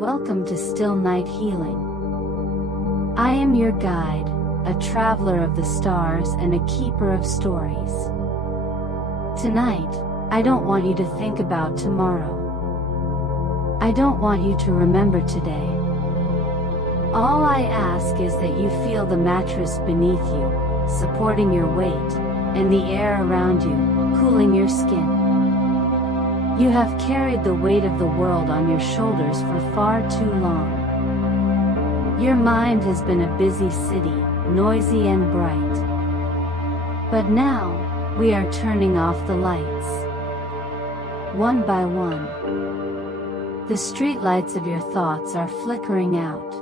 Welcome to Still Night Healing. I am your guide, a traveler of the stars and a keeper of stories. Tonight, I don't want you to think about tomorrow. I don't want you to remember today. All I ask is that you feel the mattress beneath you, supporting your weight, and the air around you, cooling your skin. You have carried the weight of the world on your shoulders for far too long. Your mind has been a busy city, noisy and bright. But now, we are turning off the lights. One by one. The streetlights of your thoughts are flickering out.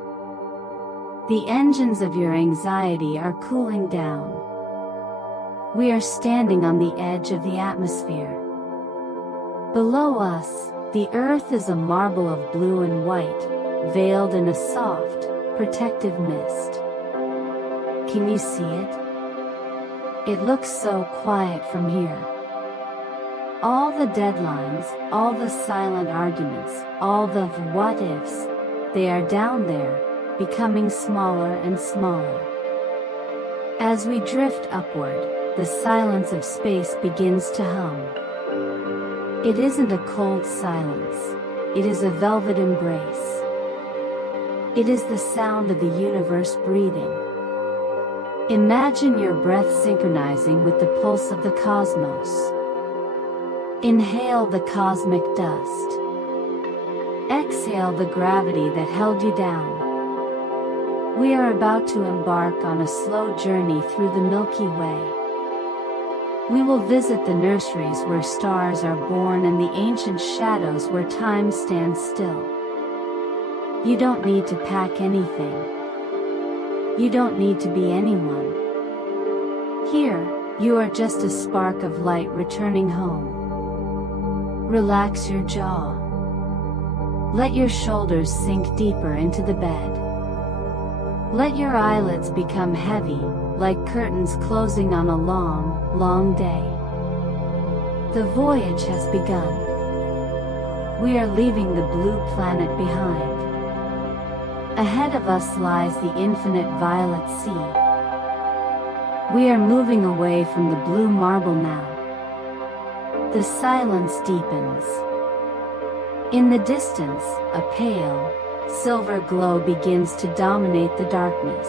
The engines of your anxiety are cooling down. We are standing on the edge of the atmosphere. Below us, the earth is a marble of blue and white, veiled in a soft, protective mist. Can you see it? It looks so quiet from here. All the deadlines, all the silent arguments, all the what-ifs, they are down there, becoming smaller and smaller. As we drift upward, the silence of space begins to hum. It isn't a cold silence, it is a velvet embrace. It is the sound of the universe breathing. Imagine your breath synchronizing with the pulse of the cosmos. Inhale the cosmic dust. Exhale the gravity that held you down. We are about to embark on a slow journey through the Milky Way. We will visit the nurseries where stars are born and the ancient shadows where time stands still. You don't need to pack anything. You don't need to be anyone. Here, you are just a spark of light returning home. Relax your jaw. Let your shoulders sink deeper into the bed. Let your eyelids become heavy, like curtains closing on a long, long day. The voyage has begun. We are leaving the blue planet behind. Ahead of us lies the infinite violet sea. We are moving away from the blue marble now. The silence deepens. In the distance, a pale, silver glow begins to dominate the darkness.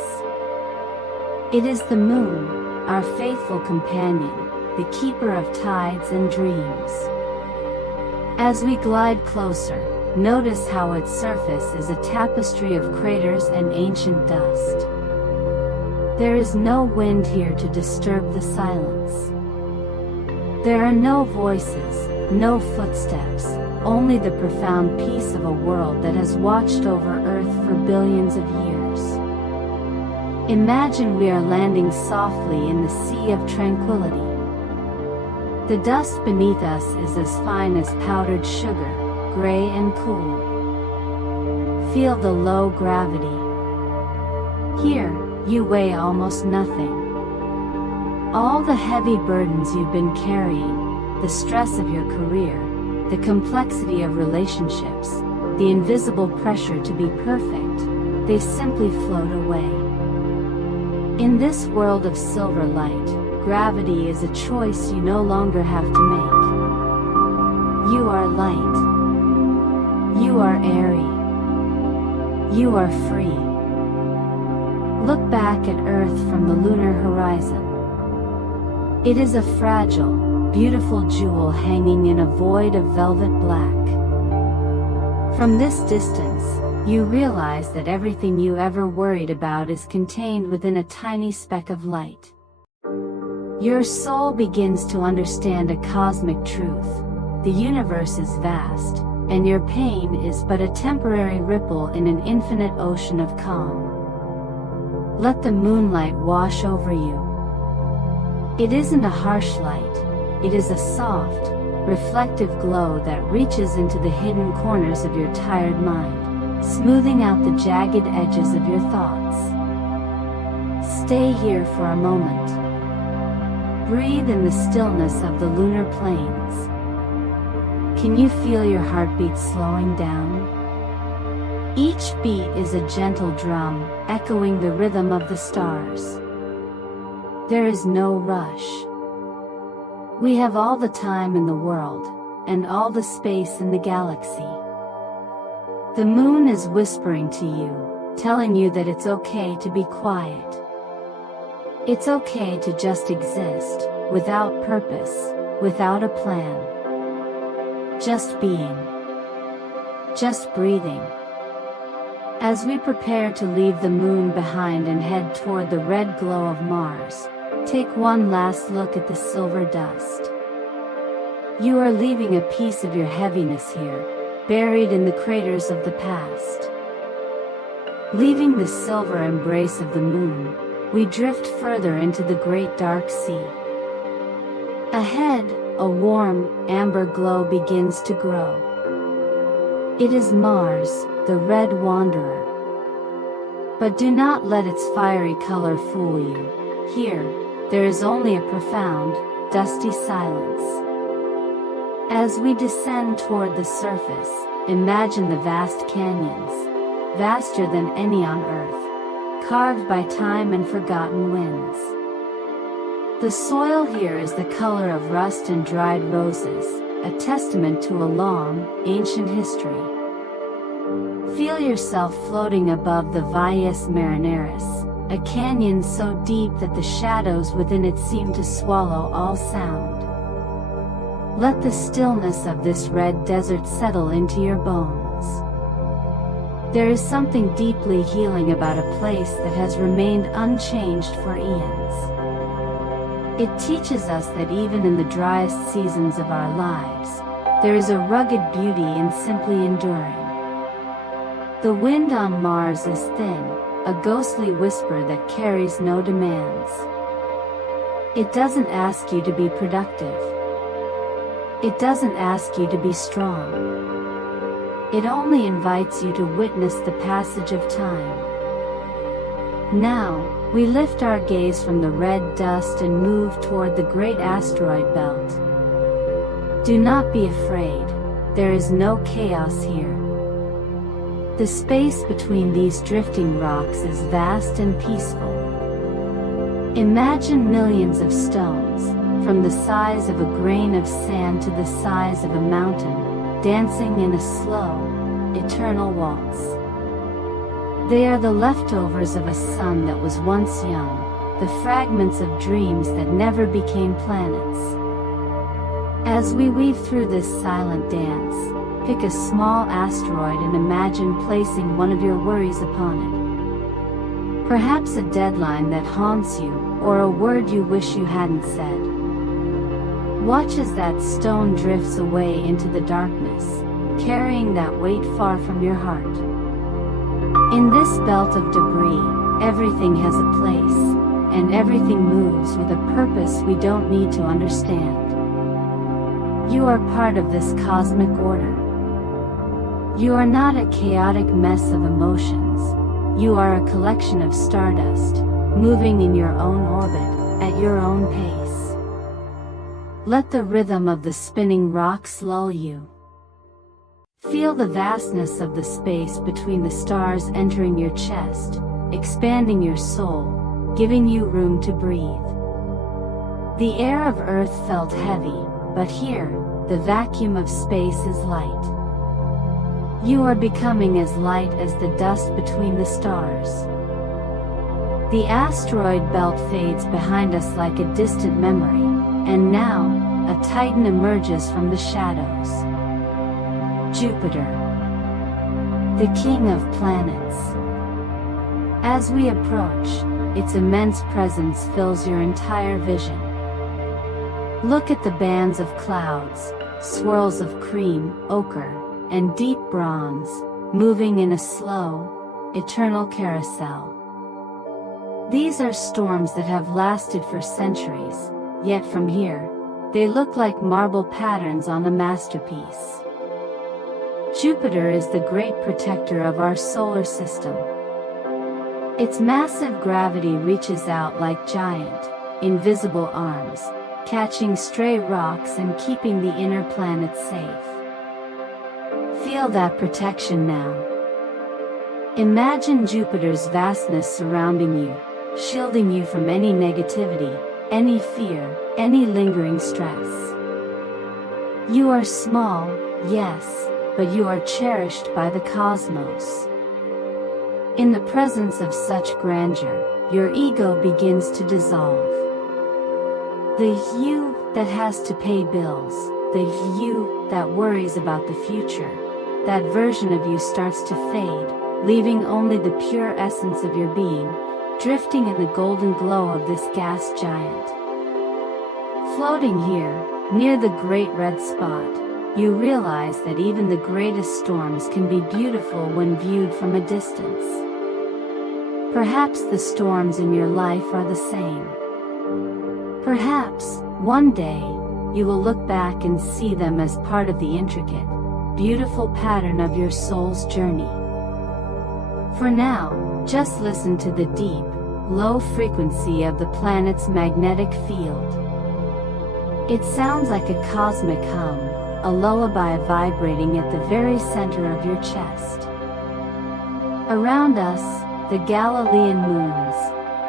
It is the moon, our faithful companion, the keeper of tides and dreams. As we glide closer, notice how its surface is a tapestry of craters and ancient dust. There is no wind here to disturb the silence. There are no voices, no footsteps, only the profound peace of a world that has watched over Earth for billions of years. Imagine we are landing softly in the sea of tranquility. The dust beneath us is as fine as powdered sugar, gray and cool. Feel the low gravity. Here, you weigh almost nothing. All the heavy burdens you've been carrying, the stress of your career, the complexity of relationships, the invisible pressure to be perfect, they simply float away. In this world of silver light, gravity is a choice you no longer have to make. You are light. You are airy. You are free. Look back at Earth from the lunar horizon. It is a fragile, beautiful jewel hanging in a void of velvet black. From this distance, you realize that everything you ever worried about is contained within a tiny speck of light. Your soul begins to understand a cosmic truth. The universe is vast, and your pain is but a temporary ripple in an infinite ocean of calm. Let the moonlight wash over you. It isn't a harsh light, it is a soft, reflective glow that reaches into the hidden corners of your tired mind, smoothing out the jagged edges of your thoughts. Stay here for a moment. Breathe in the stillness of the lunar plains. Can you feel your heartbeat slowing down? Each beat is a gentle drum, echoing the rhythm of the stars. There is no rush. We have all the time in the world, and all the space in the galaxy. The moon is whispering to you, telling you that it's okay to be quiet. It's okay to just exist, without purpose, without a plan. Just being. Just breathing. As we prepare to leave the moon behind and head toward the red glow of Mars, take one last look at the silver dust. You are leaving a piece of your heaviness here, buried in the craters of the past. Leaving the silver embrace of the moon, we drift further into the great dark sea. Ahead, a warm, amber glow begins to grow. It is Mars, the red wanderer. But do not let its fiery color fool you. Here, there is only a profound, dusty silence. As we descend toward the surface, imagine the vast canyons, vaster than any on Earth, carved by time and forgotten winds. The soil here is the color of rust and dried roses, a testament to a long, ancient history. Feel yourself floating above the Valles Marineris, a canyon so deep that the shadows within it seem to swallow all sound. Let the stillness of this red desert settle into your bones. There is something deeply healing about a place that has remained unchanged for eons. It teaches us that even in the driest seasons of our lives, there is a rugged beauty in simply enduring. The wind on Mars is thin, a ghostly whisper that carries no demands. It doesn't ask you to be productive. It doesn't ask you to be strong. It only invites you to witness the passage of time. Now, we lift our gaze from the red dust and move toward the great asteroid belt. Do not be afraid, there is no chaos here. The space between these drifting rocks is vast and peaceful. Imagine millions of stones, from the size of a grain of sand to the size of a mountain, dancing in a slow, eternal waltz. They are the leftovers of a sun that was once young, the fragments of dreams that never became planets. As we weave through this silent dance, pick a small asteroid and imagine placing one of your worries upon it. Perhaps a deadline that haunts you, or a word you wish you hadn't said. Watch as that stone drifts away into the darkness, carrying that weight far from your heart. In this belt of debris, everything has a place, and everything moves with a purpose we don't need to understand. You are part of this cosmic order. You are not a chaotic mess of emotions. You are a collection of stardust, moving in your own orbit, at your own pace. Let the rhythm of the spinning rocks lull you. Feel the vastness of the space between the stars entering your chest, expanding your soul, giving you room to breathe. The air of Earth felt heavy, but here, the vacuum of space is light. You are becoming as light as the dust between the stars. The asteroid belt fades behind us like a distant memory, and now, a titan emerges from the shadows. Jupiter, the king of planets. As we approach, its immense presence fills your entire vision. Look at the bands of clouds, swirls of cream, ochre, and deep bronze, moving in a slow, eternal carousel. These are storms that have lasted for centuries, yet from here, they look like marble patterns on a masterpiece. Jupiter is the great protector of our solar system. Its massive gravity reaches out like giant, invisible arms, catching stray rocks and keeping the inner planets safe. Feel that protection now. Imagine Jupiter's vastness surrounding you, shielding you from any negativity, any fear, any lingering stress. You are small, yes, but you are cherished by the cosmos. In the presence of such grandeur, your ego begins to dissolve. The you that has to pay bills, the you that worries about the future, that version of you starts to fade, leaving only the pure essence of your being, drifting in the golden glow of this gas giant. Floating here, near the great red spot, you realize that even the greatest storms can be beautiful when viewed from a distance. Perhaps the storms in your life are the same. Perhaps, one day, you will look back and see them as part of the intricate, beautiful pattern of your soul's journey. For now, just listen to the deep, low frequency of the planet's magnetic field. It sounds like a cosmic hum, a lullaby vibrating at the very center of your chest. Around us, the Galilean moons,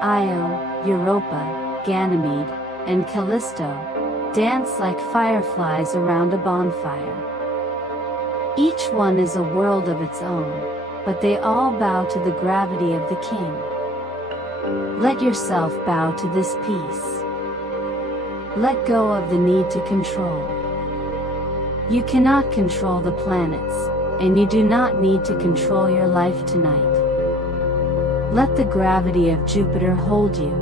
Io, Europa, Ganymede, and Callisto, dance like fireflies around a bonfire. Each one is a world of its own, but they all bow to the gravity of the king. Let yourself bow to this peace. Let go of the need to control. You cannot control the planets, and you do not need to control your life tonight. Let the gravity of Jupiter hold you.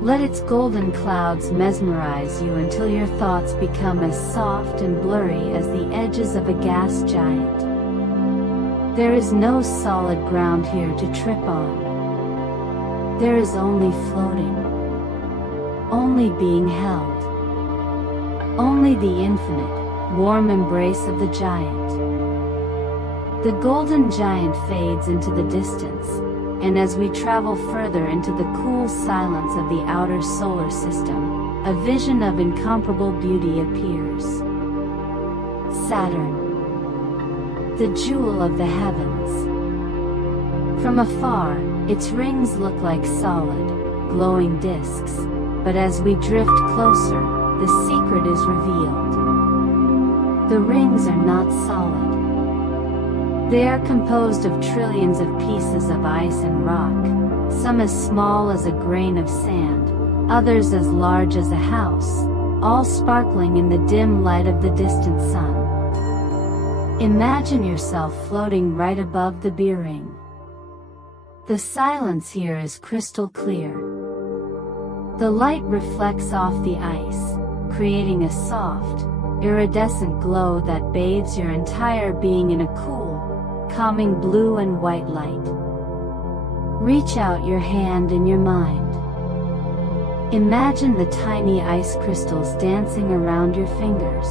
Let its golden clouds mesmerize you until your thoughts become as soft and blurry as the edges of a gas giant. There is no solid ground here to trip on. There is only floating. Only being held. Only the infinite, warm embrace of the giant. The golden giant fades into the distance, and as we travel further into the cool silence of the outer solar system, a vision of incomparable beauty appears. Saturn, the jewel of the heavens. From afar, its rings look like solid, glowing discs, but as we drift closer, the secret is revealed. The rings are not solid. They are composed of trillions of pieces of ice and rock, some as small as a grain of sand, others as large as a house, all sparkling in the dim light of the distant sun. Imagine yourself floating right above the beer ring. The silence here is crystal clear. The light reflects off the ice, creating a soft, iridescent glow that bathes your entire being in a cool, calming blue and white light. Reach out your hand in your mind. Imagine the tiny ice crystals dancing around your fingers.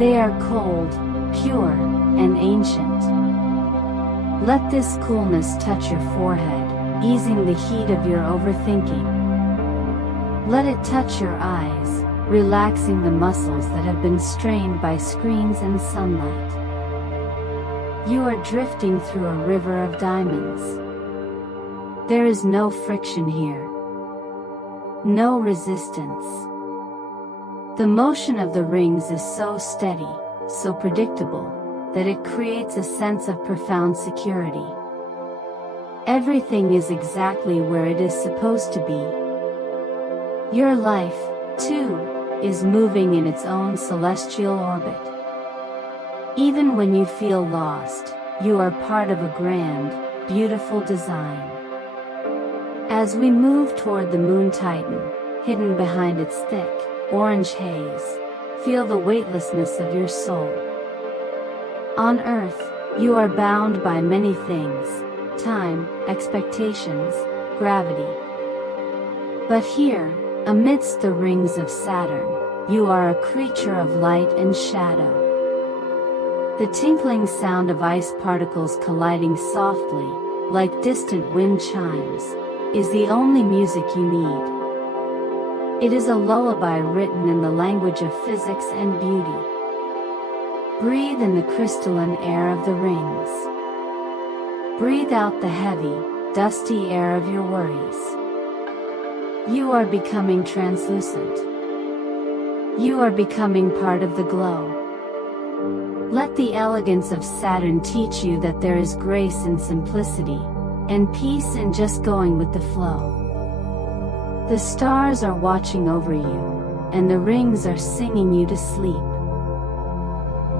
They are cold, pure, and ancient. Let this coolness touch your forehead, easing the heat of your overthinking. Let it touch your eyes, relaxing the muscles that have been strained by screens and sunlight. You are drifting through a river of diamonds. There is no friction here. No resistance. The motion of the rings is so steady, so predictable, that it creates a sense of profound security. Everything is exactly where it is supposed to be. Your life, too, is moving in its own celestial orbit. Even when you feel lost, you are part of a grand, beautiful design. As we move toward the Moon Titan, hidden behind its thick, orange haze, feel the weightlessness of your soul. On Earth, you are bound by many things: time, expectations, gravity. But here, amidst the rings of Saturn, you are a creature of light and shadow. The tinkling sound of ice particles colliding softly, like distant wind chimes, is the only music you need. It is a lullaby written in the language of physics and beauty. Breathe in the crystalline air of the rings. Breathe out the heavy, dusty air of your worries. You are becoming translucent. You are becoming part of the glow. Let the elegance of Saturn teach you that there is grace in simplicity, and peace in just going with the flow. The stars are watching over you, and the rings are singing you to sleep.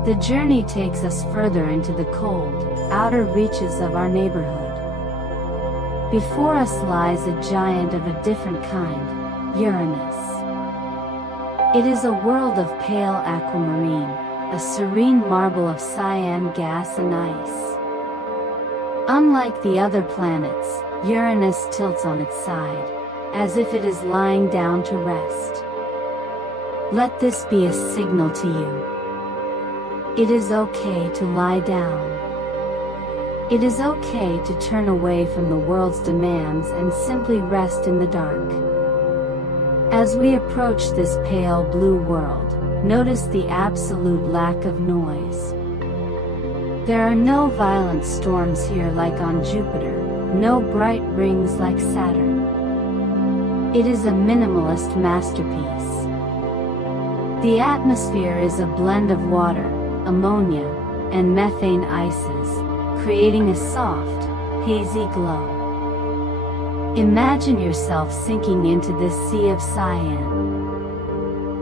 The journey takes us further into the cold, outer reaches of our neighborhood. Before us lies a giant of a different kind, Uranus. It is a world of pale aquamarine, a serene marble of cyan gas and ice. Unlike the other planets, Uranus tilts on its side, as if it is lying down to rest. Let this be a signal to you. It is okay to lie down. It is okay to turn away from the world's demands and simply rest in the dark. As we approach this pale blue world, notice the absolute lack of noise. There are no violent storms here like on Jupiter, no bright rings like Saturn. It is a minimalist masterpiece. The atmosphere is a blend of water, ammonia, and methane ices, creating a soft, hazy glow. Imagine yourself sinking into this sea of cyan.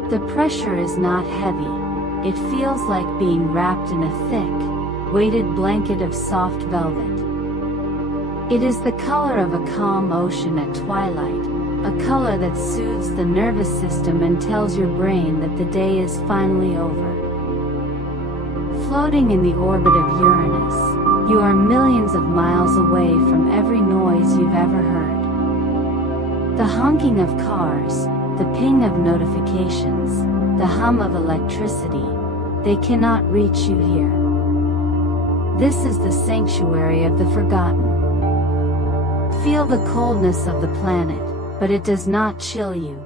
The pressure is not heavy, it feels like being wrapped in a thick, weighted blanket of soft velvet. It is the color of a calm ocean at twilight, a color that soothes the nervous system and tells your brain that the day is finally over. Floating in the orbit of Uranus, you are millions of miles away from every noise you've ever heard. The honking of cars, the ping of notifications, the hum of electricity, they cannot reach you here. This is the sanctuary of the forgotten. Feel the coldness of the planet, but it does not chill you.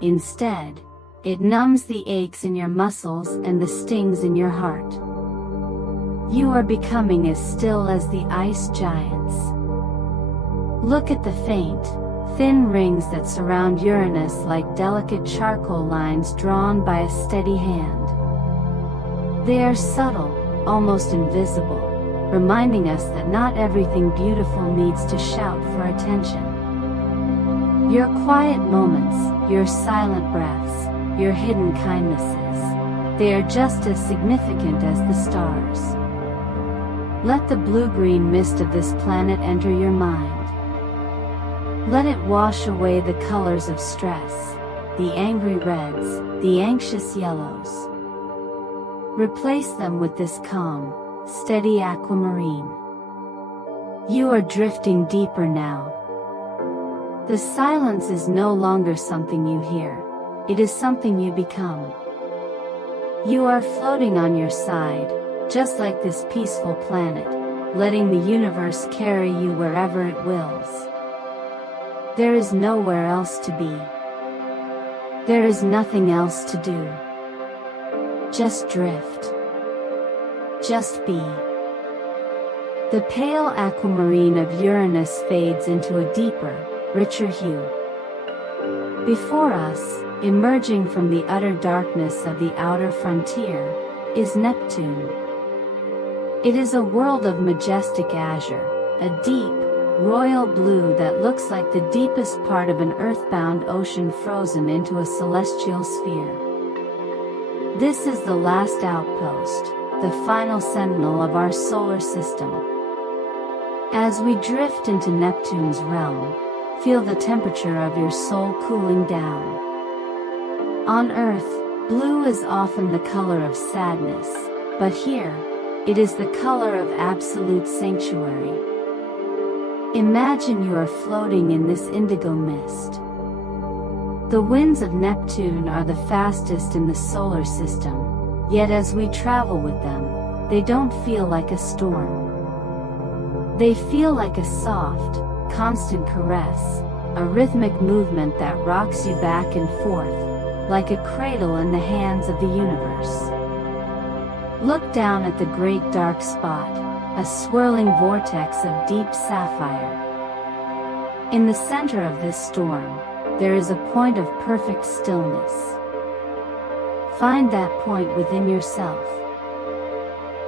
Instead, it numbs the aches in your muscles and the stings in your heart. You are becoming as still as the ice giants. Look at the faint, thin rings that surround Uranus like delicate charcoal lines drawn by a steady hand. They are subtle, almost invisible, reminding us that not everything beautiful needs to shout for attention. Your quiet moments, your silent breaths, your hidden kindnesses, they are just as significant as the stars. Let the blue-green mist of this planet enter your mind. Let it wash away the colors of stress, the angry reds, the anxious yellows. Replace them with this calm, steady aquamarine. You are drifting deeper now. The silence is no longer something you hear, it is something you become. You are floating on your side, just like this peaceful planet, letting the universe carry you wherever it wills. There is nowhere else to be. There is nothing else to do. Just drift. Just be. The pale aquamarine of Uranus fades into a deeper, richer hue. Before us, emerging from the utter darkness of the outer frontier, is Neptune. It is a world of majestic azure, a deep, royal blue that looks like the deepest part of an earthbound ocean frozen into a celestial sphere. This is the last outpost, the final sentinel of our solar system. As we drift into Neptune's realm, feel the temperature of your soul cooling down. On Earth, blue is often the color of sadness, but here, it is the color of absolute sanctuary. Imagine you are floating in this indigo mist. The winds of Neptune are the fastest in the solar system, yet as we travel with them, they don't feel like a storm. They feel like a soft, constant caress, a rhythmic movement that rocks you back and forth, like a cradle in the hands of the universe. Look down at the great dark spot, a swirling vortex of deep sapphire. In the center of this storm, there is a point of perfect stillness. Find that point within yourself.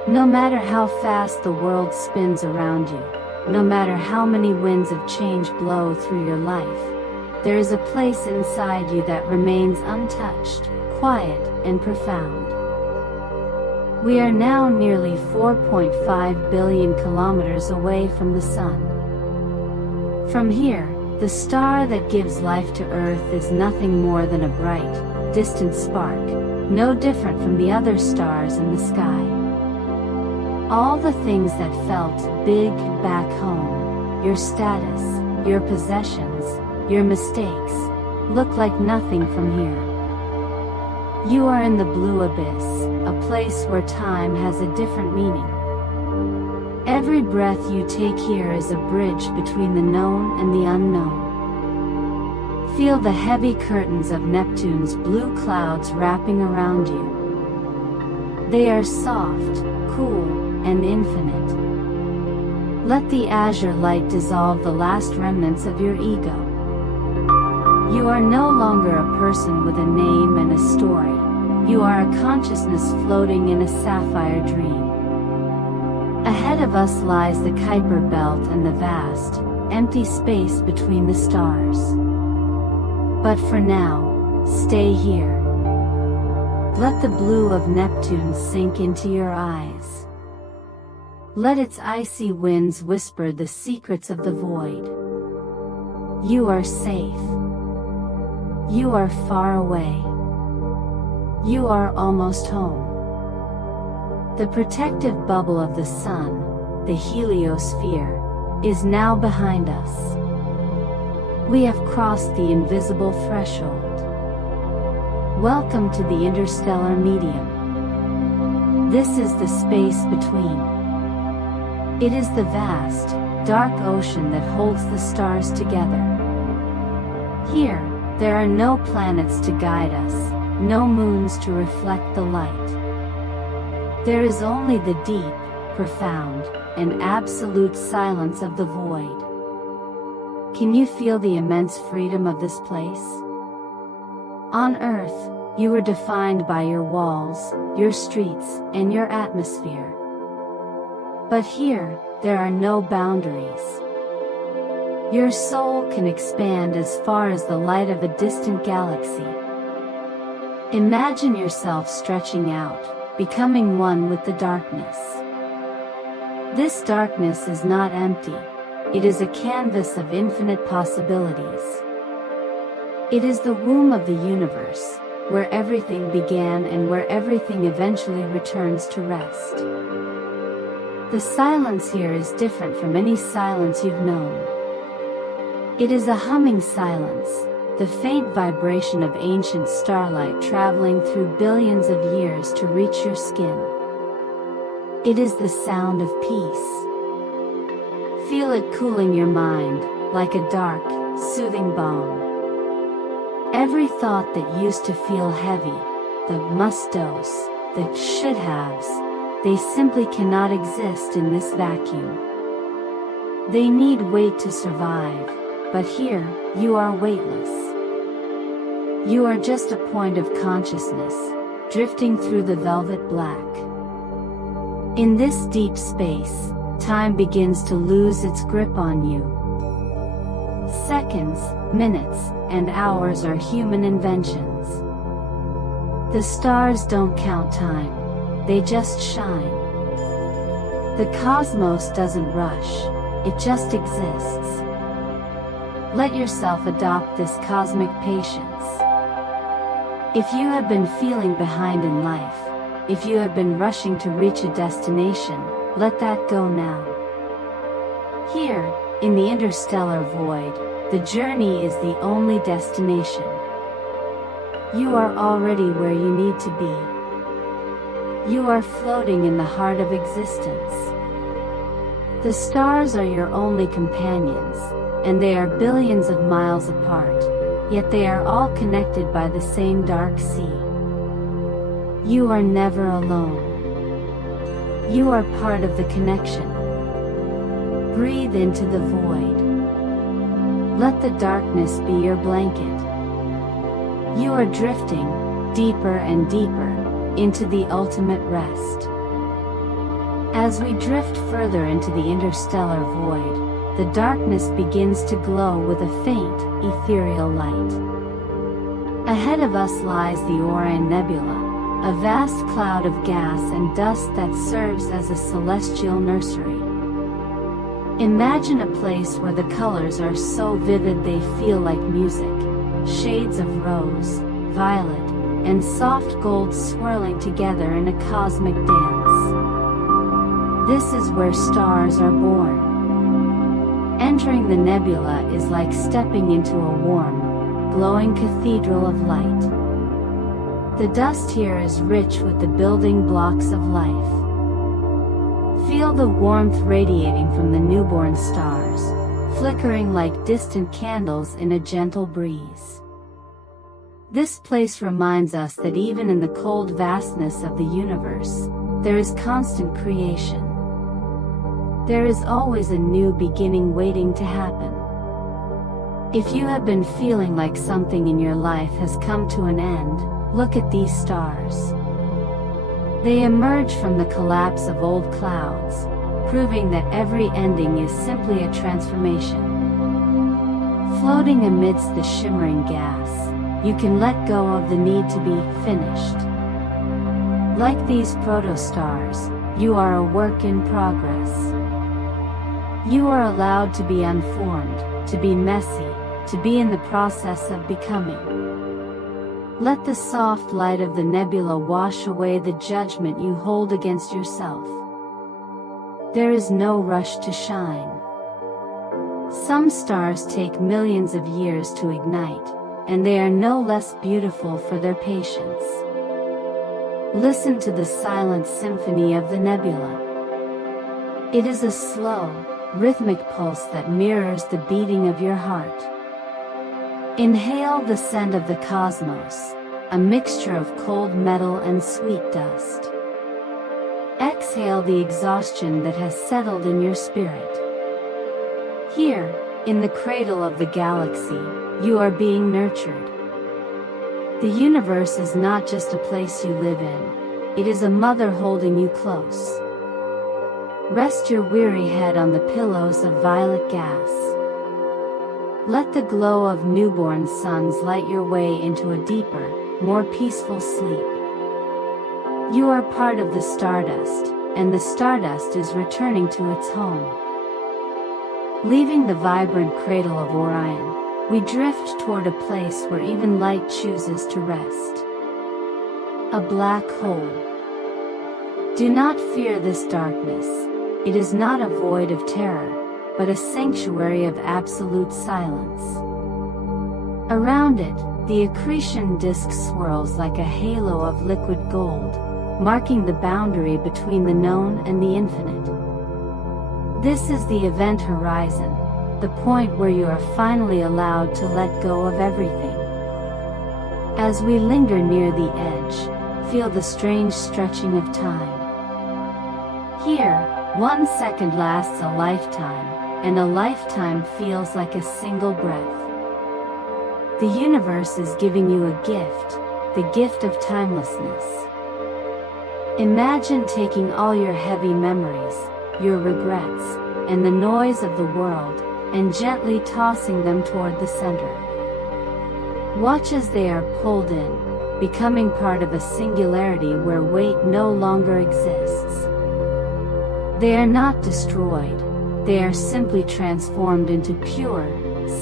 No matter how fast the world spins around you, no matter how many winds of change blow through your life, there is a place inside you that remains untouched, quiet, and profound. We are now nearly 4.5 billion kilometers away from the Sun. From here, the star that gives life to Earth is nothing more than a bright, distant spark, no different from the other stars in the sky. All the things that felt big back home, your status, your possessions, your mistakes, look like nothing from here. You are in the blue abyss, a place where time has a different meaning. Every breath you take here is a bridge between the known and the unknown. Feel the heavy curtains of Neptune's blue clouds wrapping around you. They are soft, cool, and infinite. Let the azure light dissolve the last remnants of your ego. You are no longer a person with a name and a story. You are a consciousness floating in a sapphire dream. Ahead of us lies the Kuiper Belt and the vast, empty space between the stars. But for now, stay here. Let the blue of Neptune sink into your eyes. Let its icy winds whisper the secrets of the void. You are safe. You are far away. You are almost home. The protective bubble of the Sun, the heliosphere, is now behind us. We have crossed the invisible threshold. Welcome to the interstellar medium. This is the space between. It is the vast, dark ocean that holds the stars together. Here, there are no planets to guide us, no moons to reflect the light. There is only the deep, profound, and absolute silence of the void. Can you feel the immense freedom of this place? On Earth, you were defined by your walls, your streets, and your atmosphere. But here, there are no boundaries. Your soul can expand as far as the light of a distant galaxy. Imagine yourself stretching out, becoming one with the darkness. This darkness is not empty. It is a canvas of infinite possibilities. It is the womb of the universe, where everything began and where everything eventually returns to rest. The silence here is different from any silence you've known. It is a humming silence, the faint vibration of ancient starlight traveling through billions of years to reach your skin. It is the sound of peace. Feel it cooling your mind, like a dark, soothing balm. Every thought that used to feel heavy, the must-dos, the should-haves, they simply cannot exist in this vacuum. They need weight to survive, but here, you are weightless. You are just a point of consciousness, drifting through the velvet black. In this deep space, time begins to lose its grip on you. Seconds, minutes, and hours are human inventions. The stars don't count time, they just shine. The cosmos doesn't rush, it just exists. Let yourself adopt this cosmic patience. If you have been feeling behind in life, if you have been rushing to reach a destination, let that go now. Here, in the interstellar void, the journey is the only destination. You are already where you need to be. You are floating in the heart of existence. The stars are your only companions, and they are billions of miles apart, yet they are all connected by the same dark sea. You are never alone. You are part of the connection. Breathe into the void. Let the darkness be your blanket. You are drifting, deeper and deeper, into the ultimate rest. As we drift further into the interstellar void, the darkness begins to glow with a faint, ethereal light. Ahead of us lies the Orion Nebula, a vast cloud of gas and dust that serves as a celestial nursery. Imagine a place where the colors are so vivid they feel like music, shades of rose, violet, and soft gold swirling together in a cosmic dance. This is where stars are born. Entering the nebula is like stepping into a warm, glowing cathedral of light. The dust here is rich with the building blocks of life. Feel the warmth radiating from the newborn stars, flickering like distant candles in a gentle breeze. This place reminds us that even in the cold vastness of the universe, there is constant creation. There is always a new beginning waiting to happen. If you have been feeling like something in your life has come to an end, look at these stars. They emerge from the collapse of old clouds, proving that every ending is simply a transformation. Floating amidst the shimmering gas, you can let go of the need to be finished. Like these protostars, you are a work in progress. You are allowed to be unformed, to be messy, to be in the process of becoming. Let the soft light of the nebula wash away the judgment you hold against yourself. There is no rush to shine. Some stars take millions of years to ignite, and they are no less beautiful for their patience. Listen to the silent symphony of the nebula. It is a slow, rhythmic pulse that mirrors the beating of your heart. Inhale the scent of the cosmos, a mixture of cold metal and sweet dust. Exhale the exhaustion that has settled in your spirit. Here, in the cradle of the galaxy, you are being nurtured. The universe is not just a place you live in, it is a mother holding you close. Rest your weary head on the pillows of violet gas. Let the glow of newborn suns light your way into a deeper, more peaceful sleep. You are part of the stardust, and the stardust is returning to its home. Leaving the vibrant cradle of Orion, we drift toward a place where even light chooses to rest. A black hole. Do not fear this darkness. It is not a void of terror, but a sanctuary of absolute silence. Around it, the accretion disk swirls like a halo of liquid gold, marking the boundary between the known and the infinite. This is the event horizon, the point where you are finally allowed to let go of everything. As we linger near the edge, feel the strange stretching of time. Here, 1 second lasts a lifetime, and a lifetime feels like a single breath. The universe is giving you a gift, the gift of timelessness. Imagine taking all your heavy memories, your regrets, and the noise of the world, and gently tossing them toward the center. Watch as they are pulled in, becoming part of a singularity where weight no longer exists. They are not destroyed, they are simply transformed into pure,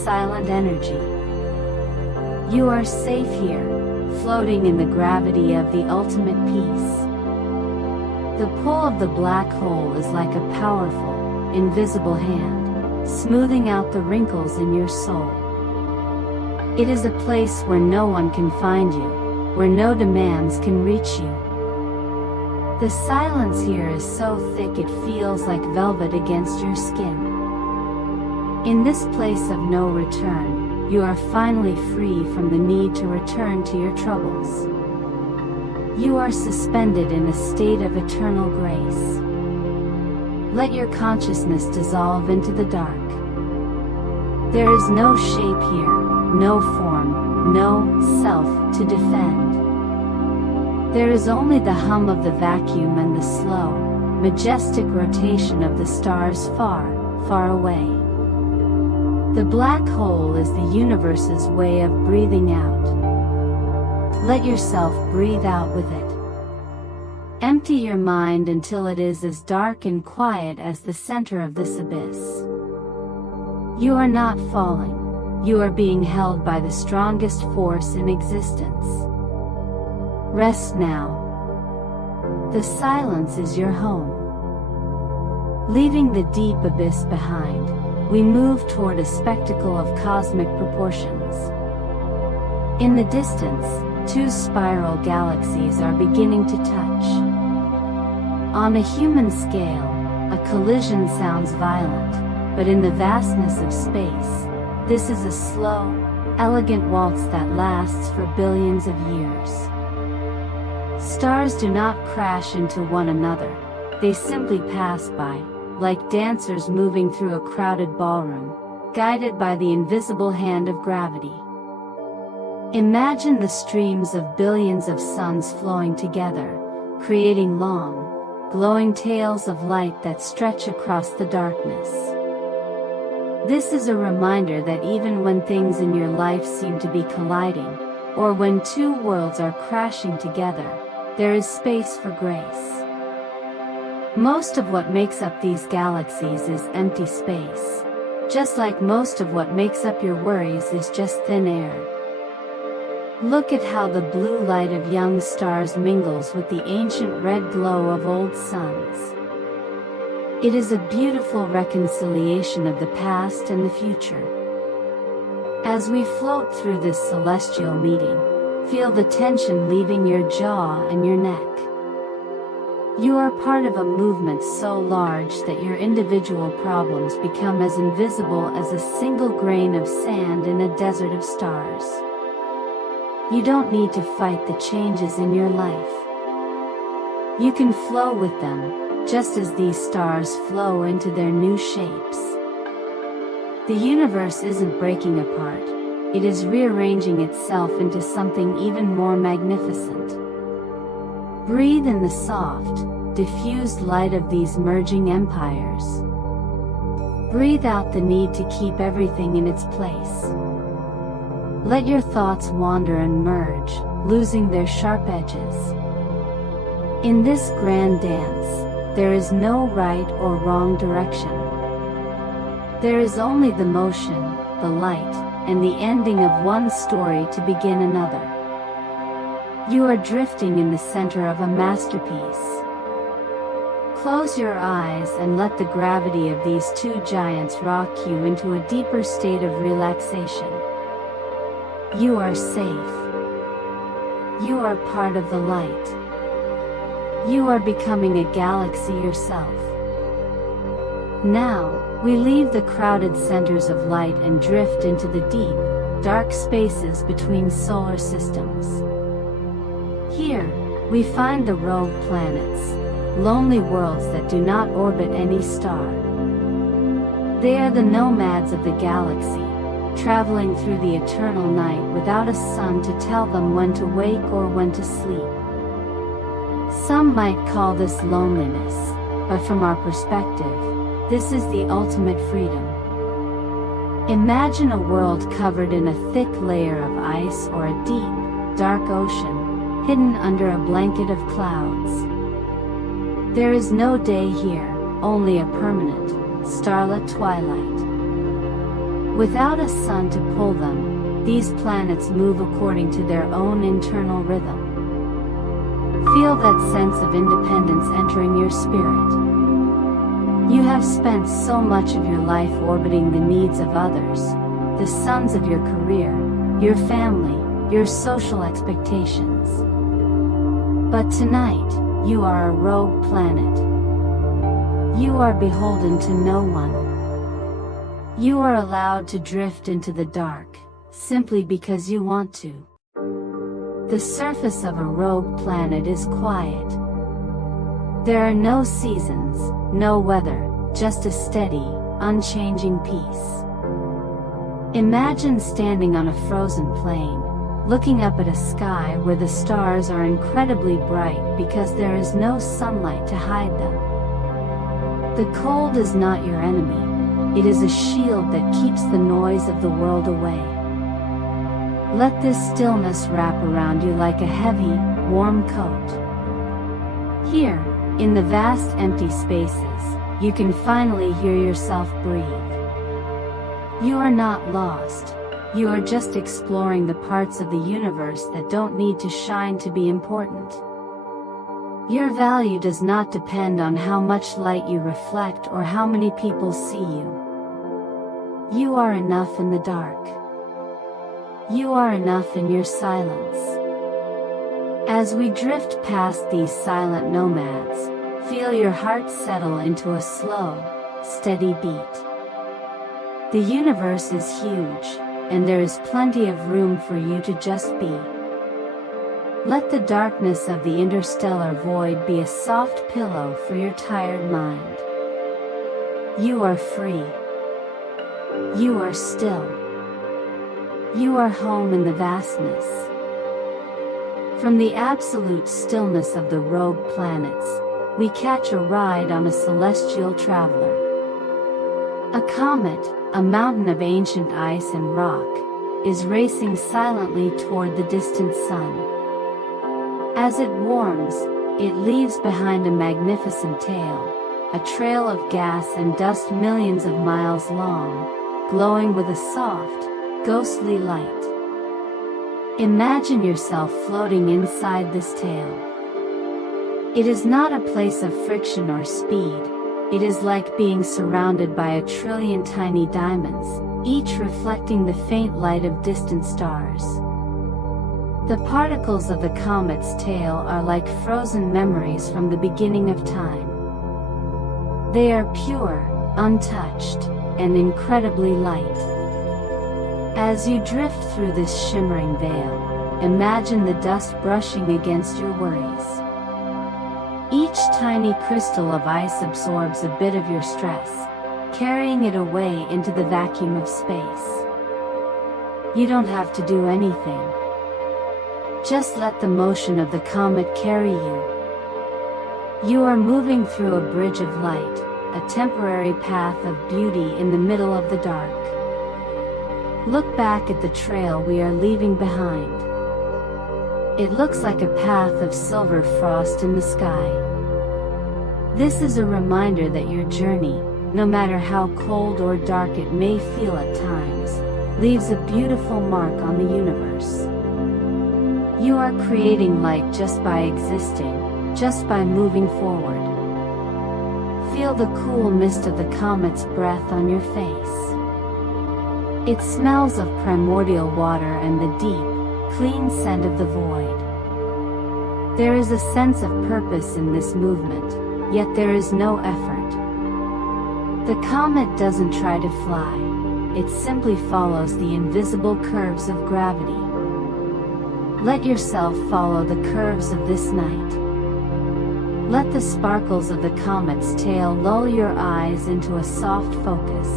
silent energy. You are safe here, floating in the gravity of the ultimate peace. The pull of the black hole is like a powerful, invisible hand, smoothing out the wrinkles in your soul. It is a place where no one can find you, where no demands can reach you. The silence here is so thick it feels like velvet against your skin. In this place of no return, you are finally free from the need to return to your troubles. You are suspended in a state of eternal grace. Let your consciousness dissolve into the dark. There is no shape here, no form, no self to defend. There is only the hum of the vacuum and the slow, majestic rotation of the stars far, far away. The black hole is the universe's way of breathing out. Let yourself breathe out with it. Empty your mind until it is as dark and quiet as the center of this abyss. You are not falling. You are being held by the strongest force in existence. Rest now. The silence is your home. Leaving the deep abyss behind, we move toward a spectacle of cosmic proportions. In the distance, two spiral galaxies are beginning to touch. On a human scale, a collision sounds violent, but in the vastness of space, this is a slow, elegant waltz that lasts for billions of years. Stars do not crash into one another, they simply pass by, like dancers moving through a crowded ballroom, guided by the invisible hand of gravity. Imagine the streams of billions of suns flowing together, creating long, glowing tails of light that stretch across the darkness. This is a reminder that even when things in your life seem to be colliding, or when two worlds are crashing together, there is space for grace. Most of what makes up these galaxies is empty space. Just like most of what makes up your worries is just thin air. Look at how the blue light of young stars mingles with the ancient red glow of old suns. It is a beautiful reconciliation of the past and the future. As we float through this celestial meeting, feel the tension leaving your jaw and your neck. You are part of a movement so large that your individual problems become as invisible as a single grain of sand in a desert of stars. You don't need to fight the changes in your life. You can flow with them, just as these stars flow into their new shapes. The universe isn't breaking apart, it is rearranging itself into something even more magnificent. Breathe in the soft, diffused light of these merging empires. Breathe out the need to keep everything in its place. Let your thoughts wander and merge, losing their sharp edges. In this grand dance, there is no right or wrong direction. There is only the motion, the light, and the ending of one story to begin another. You are drifting in the center of a masterpiece. Close your eyes and let the gravity of these two giants rock you into a deeper state of relaxation. You are safe. You are part of the light. You are becoming a galaxy yourself. Now, we leave the crowded centers of light and drift into the deep, dark spaces between solar systems. Here, we find the rogue planets, lonely worlds that do not orbit any star. They are the nomads of the galaxy, traveling through the eternal night without a sun to tell them when to wake or when to sleep. Some might call this loneliness, but from our perspective, this is the ultimate freedom. Imagine a world covered in a thick layer of ice or a deep, dark ocean, hidden under a blanket of clouds. There is no day here, only a permanent, starlit twilight. Without a sun to pull them, these planets move according to their own internal rhythm. Feel that sense of independence entering your spirit. You have spent so much of your life orbiting the needs of others, the suns of your career, your family, your social expectations. But tonight, you are a rogue planet. You are beholden to no one. You are allowed to drift into the dark, simply because you want to. The surface of a rogue planet is quiet. There are no seasons, no weather, just a steady, unchanging peace. Imagine standing on a frozen plain, looking up at a sky where the stars are incredibly bright because there is no sunlight to hide them. The cold is not your enemy, it is a shield that keeps the noise of the world away. Let this stillness wrap around you like a heavy, warm coat. Here, in the vast empty spaces, you can finally hear yourself breathe. You are not lost. You are just exploring the parts of the universe that don't need to shine to be important. Your value does not depend on how much light you reflect or how many people see you. You are enough in the dark. You are enough in your silence. As we drift past these silent nomads, feel your heart settle into a slow, steady beat. The universe is huge, and there is plenty of room for you to just be. Let the darkness of the interstellar void be a soft pillow for your tired mind. You are free. You are still. You are home in the vastness. From the absolute stillness of the rogue planets, we catch a ride on a celestial traveler. A comet, a mountain of ancient ice and rock, is racing silently toward the distant sun. As it warms, it leaves behind a magnificent tail, a trail of gas and dust millions of miles long, glowing with a soft, ghostly light. Imagine yourself floating inside this tail. It is not a place of friction or speed. It is like being surrounded by a trillion tiny diamonds, each reflecting the faint light of distant stars. The particles of the comet's tail are like frozen memories from the beginning of time. They are pure, untouched, and incredibly light. As you drift through this shimmering veil, imagine the dust brushing against your worries. Each tiny crystal of ice absorbs a bit of your stress, carrying it away into the vacuum of space. You don't have to do anything. Just let the motion of the comet carry you. You are moving through a bridge of light, a temporary path of beauty in the middle of the dark. Look back at the trail we are leaving behind. It looks like a path of silver frost in the sky. This is a reminder that your journey, no matter how cold or dark it may feel at times, leaves a beautiful mark on the universe. You are creating light just by existing, just by moving forward. Feel the cool mist of the comet's breath on your face. It smells of primordial water and the deep, clean scent of the void. There is a sense of purpose in this movement, yet there is no effort. The comet doesn't try to fly, it simply follows the invisible curves of gravity. Let yourself follow the curves of this night. Let the sparkles of the comet's tail lull your eyes into a soft focus.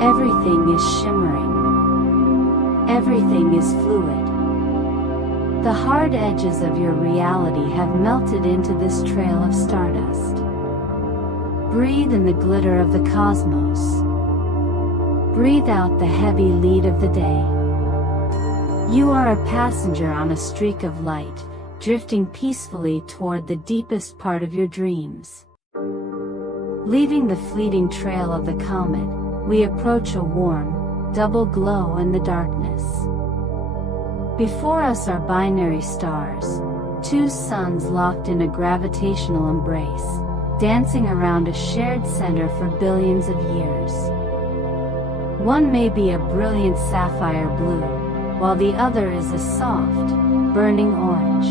Everything is shimmering. Everything is fluid. The hard edges of your reality have melted into this trail of stardust. Breathe in the glitter of the cosmos. Breathe out the heavy lead of the day. You are a passenger on a streak of light, drifting peacefully toward the deepest part of your dreams. Leaving the fleeting trail of the comet, we approach a warm, double glow in the darkness. Before us are binary stars, two suns locked in a gravitational embrace, dancing around a shared center for billions of years. One may be a brilliant sapphire blue, while the other is a soft, burning orange.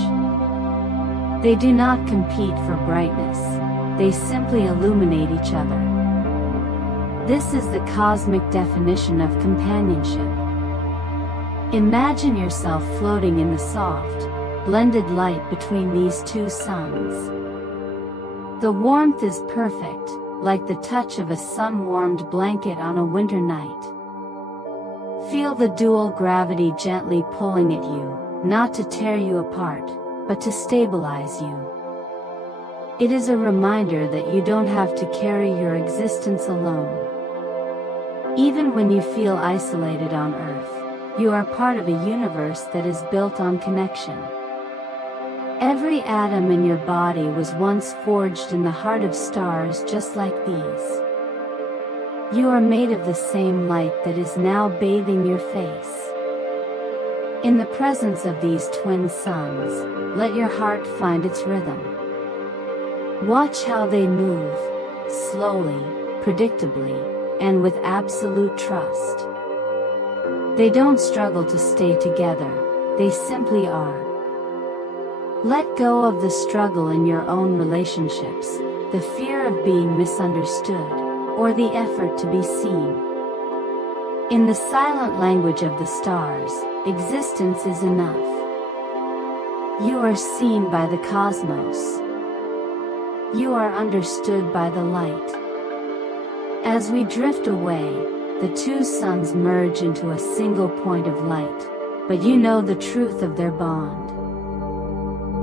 They do not compete for brightness, they simply illuminate each other. This is the cosmic definition of companionship. Imagine yourself floating in the soft, blended light between these two suns. The warmth is perfect, like the touch of a sun-warmed blanket on a winter night. Feel the dual gravity gently pulling at you, not to tear you apart, but to stabilize you. It is a reminder that you don't have to carry your existence alone. Even when you feel isolated on Earth, you are part of a universe that is built on connection. Every atom in your body was once forged in the heart of stars just like these. You are made of the same light that is now bathing your face. In the presence of these twin suns, let your heart find its rhythm. Watch how they move, slowly, predictably, and with absolute trust. They don't struggle to stay together, they simply are. Let go of the struggle in your own relationships, the fear of being misunderstood, or the effort to be seen. In the silent language of the stars, existence is enough. You are seen by the cosmos. You are understood by the light. As we drift away, the two suns merge into a single point of light, but you know the truth of their bond.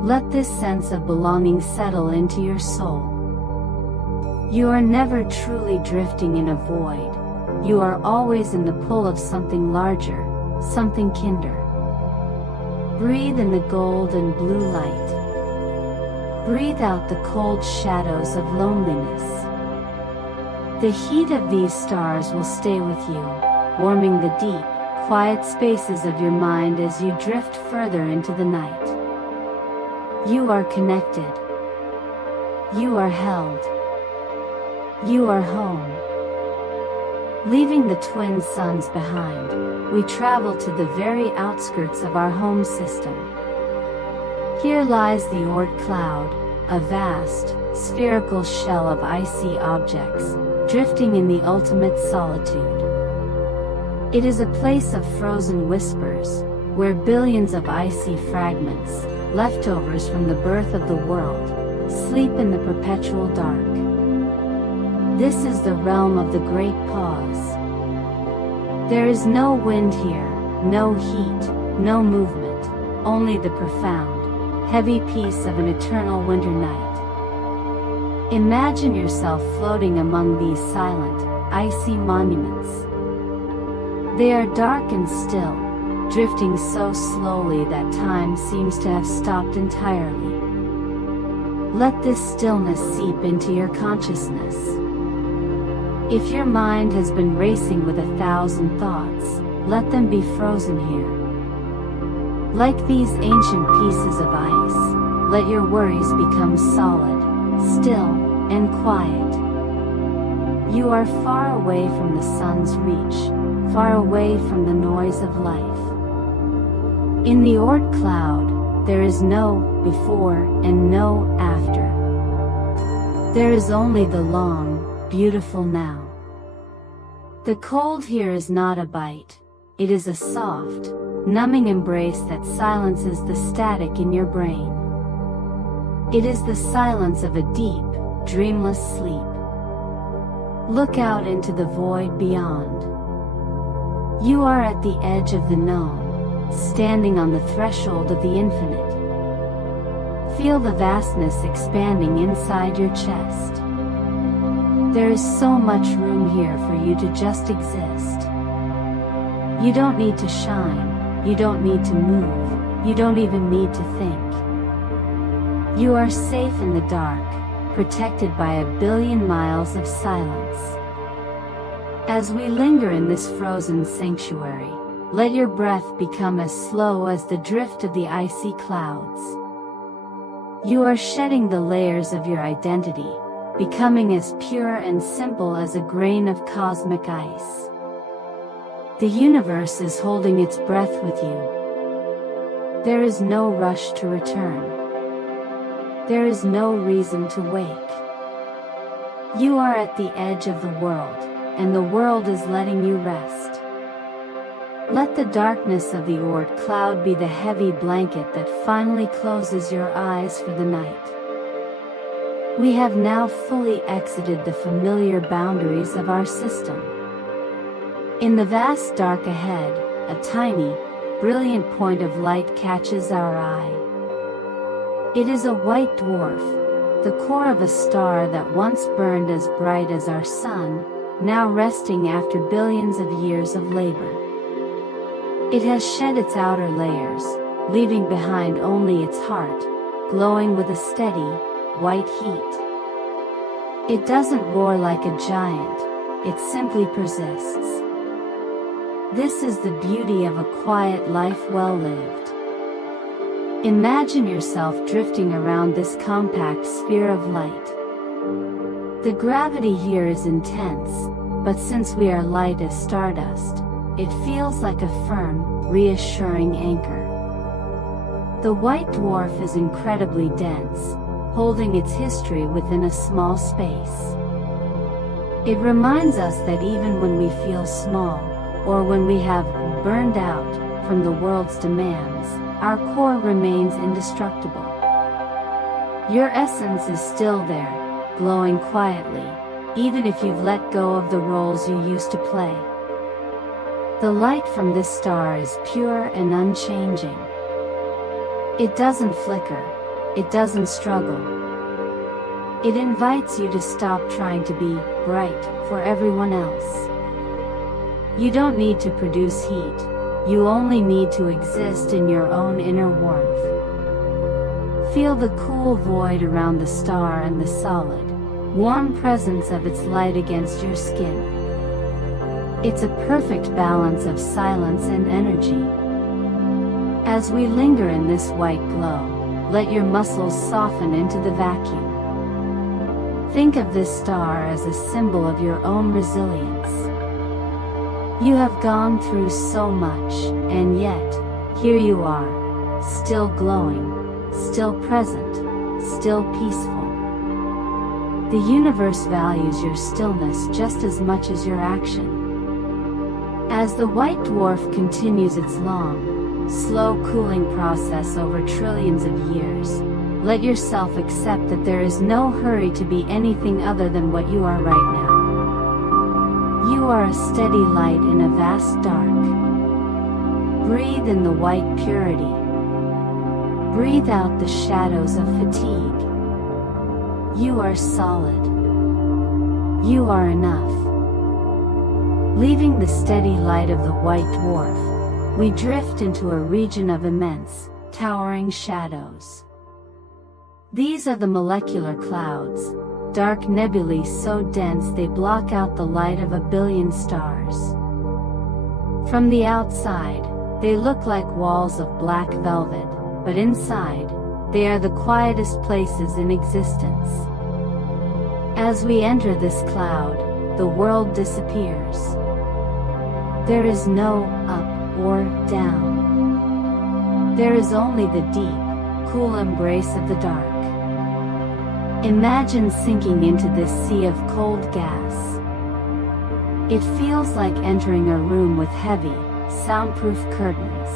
Let this sense of belonging settle into your soul. You are never truly drifting in a void, you are always in the pull of something larger, something kinder. Breathe in the gold and blue light. Breathe out the cold shadows of loneliness. The heat of these stars will stay with you, warming the deep, quiet spaces of your mind as you drift further into the night. You are connected. You are held. You are home. Leaving the twin suns behind, we travel to the very outskirts of our home system. Here lies the Oort cloud, a vast, spherical shell of icy objects, drifting in the ultimate solitude. It is a place of frozen whispers, where billions of icy fragments, leftovers from the birth of the world, sleep in the perpetual dark. This is the realm of the great pause. There is no wind here, no heat, no movement, only the profound, heavy peace of an eternal winter night. Imagine yourself floating among these silent, icy monuments. They are dark and still, drifting so slowly that time seems to have stopped entirely. Let this stillness seep into your consciousness. If your mind has been racing with 1,000 thoughts, let them be frozen here. Like these ancient pieces of ice, let your worries become solid, still, and quiet. You are far away from the sun's reach, far away from the noise of life. In the Oort cloud, there is no before and no after. There is only the long, beautiful now. The cold here is not a bite, it is a soft, numbing embrace that silences the static in your brain. It is the silence of a deep, dreamless sleep. Look out into the void beyond. You are at the edge of the known, standing on the threshold of the infinite. Feel the vastness expanding inside your chest. There is so much room here for you to just exist. You don't need to shine, you don't need to move, you don't even need to think. You are safe in the dark, protected by 1 billion miles of silence. As we linger in this frozen sanctuary, let your breath become as slow as the drift of the icy clouds. You are shedding the layers of your identity, becoming as pure and simple as a grain of cosmic ice. The universe is holding its breath with you. There is no rush to return. There is no reason to wake. You are at the edge of the world, and the world is letting you rest. Let the darkness of the Oort cloud be the heavy blanket that finally closes your eyes for the night. We have now fully exited the familiar boundaries of our system. In the vast dark ahead, a tiny, brilliant point of light catches our eye. It is a white dwarf, the core of a star that once burned as bright as our sun, now resting after billions of years of labor. It has shed its outer layers, leaving behind only its heart, glowing with a steady, white heat. It doesn't roar like a giant, it simply persists. This is the beauty of a quiet life well lived. Imagine yourself drifting around this compact sphere of light. The gravity here is intense, but since we are light as stardust, it feels like a firm, reassuring anchor. The white dwarf is incredibly dense, holding its history within a small space. It reminds us that even when we feel small, or when we have burned out from the world's demands, our core remains indestructible. Your essence is still there, glowing quietly, even if you've let go of the roles you used to play. The light from this star is pure and unchanging. It doesn't flicker, it doesn't struggle. It invites you to stop trying to be bright for everyone else. You don't need to produce heat, you only need to exist in your own inner warmth. Feel the cool void around the star and the solid, warm presence of its light against your skin. It's a perfect balance of silence and energy. As we linger in this white glow, let your muscles soften into the vacuum. Think of this star as a symbol of your own resilience. You have gone through so much, and yet, here you are, still glowing, still present, still peaceful. The universe values your stillness just as much as your action. As the white dwarf continues its long, slow cooling process over trillions of years, let yourself accept that there is no hurry to be anything other than what you are right now. You are a steady light in a vast dark. Breathe in the white purity. Breathe out the shadows of fatigue. You are solid. You are enough. Leaving the steady light of the white dwarf, we drift into a region of immense, towering shadows. These are the molecular clouds, dark nebulae so dense they block out the light of a billion stars. From the outside, they look like walls of black velvet, but inside, they are the quietest places in existence. As we enter this cloud, the world disappears. There is no up or down. There is only the deep, cool embrace of the dark. Imagine sinking into this sea of cold gas. It feels like entering a room with heavy, soundproof curtains.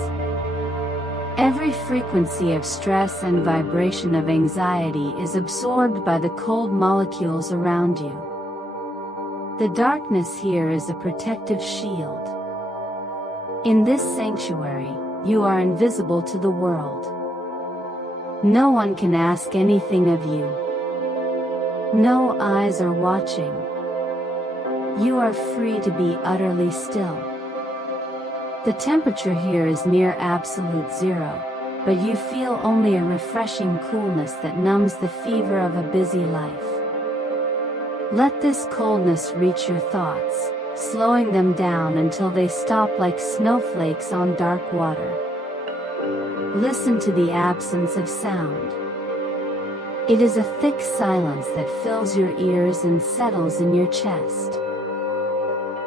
Every frequency of stress and vibration of anxiety is absorbed by the cold molecules around you. The darkness here is a protective shield. In this sanctuary, you are invisible to the world. No one can ask anything of you. No eyes are watching. You are free to be utterly still. The temperature here is near absolute zero, but you feel only a refreshing coolness that numbs the fever of a busy life. Let this coldness reach your thoughts, slowing them down until they stop like snowflakes on dark water. Listen to the absence of sound. It is a thick silence that fills your ears and settles in your chest.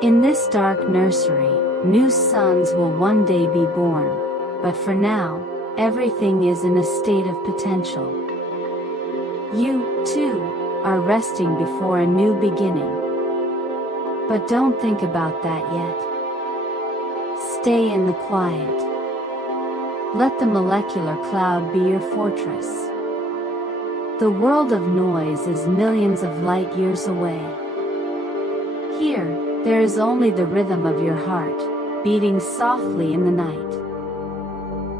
In this dark nursery, new suns will one day be born, but for now, everything is in a state of potential. You, too, are resting before a new beginning. But don't think about that yet. Stay in the quiet. Let the molecular cloud be your fortress. The world of noise is millions of light years away. Here, there is only the rhythm of your heart, beating softly in the night.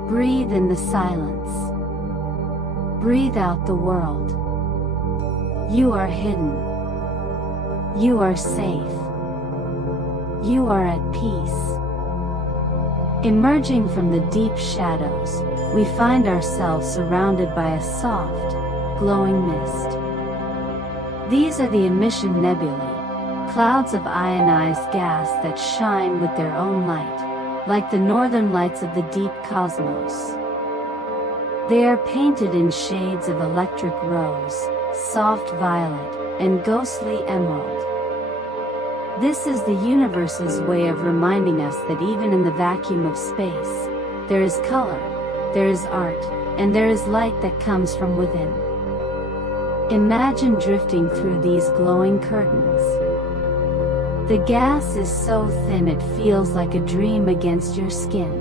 Breathe in the silence. Breathe out the world. You are hidden. You are safe. You are at peace. Emerging from the deep shadows, we find ourselves surrounded by a soft, glowing mist. These are the emission nebulae, clouds of ionized gas that shine with their own light, like the northern lights of the deep cosmos. They are painted in shades of electric rose, soft violet, and ghostly emerald. This is the universe's way of reminding us that even in the vacuum of space, there is color, there is art, and there is light that comes from within. Imagine drifting through these glowing curtains. The gas is so thin it feels like a dream against your skin.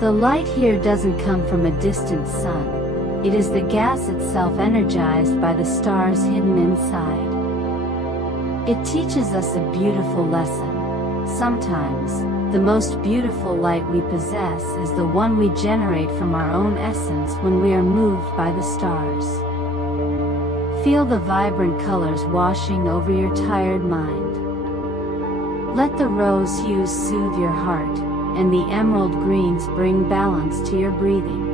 The light here doesn't come from a distant sun. It is the gas itself energized by the stars hidden inside. It teaches us a beautiful lesson. Sometimes, the most beautiful light we possess is the one we generate from our own essence when we are moved by the stars. Feel the vibrant colors washing over your tired mind. Let the rose hues soothe your heart, and the emerald greens bring balance to your breathing.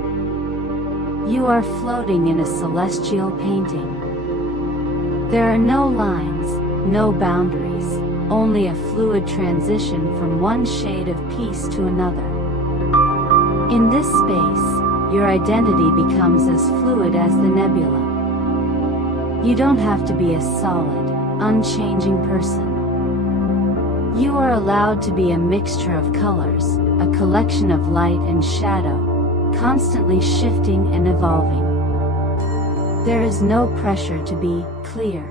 You are floating in a celestial painting. There are no lines, no boundaries, only a fluid transition from one shade of peace to another. In this space, your identity becomes as fluid as the nebula. You don't have to be a solid, unchanging person. You are allowed to be a mixture of colors, a collection of light and shadow, constantly shifting and evolving. There is no pressure to be clear.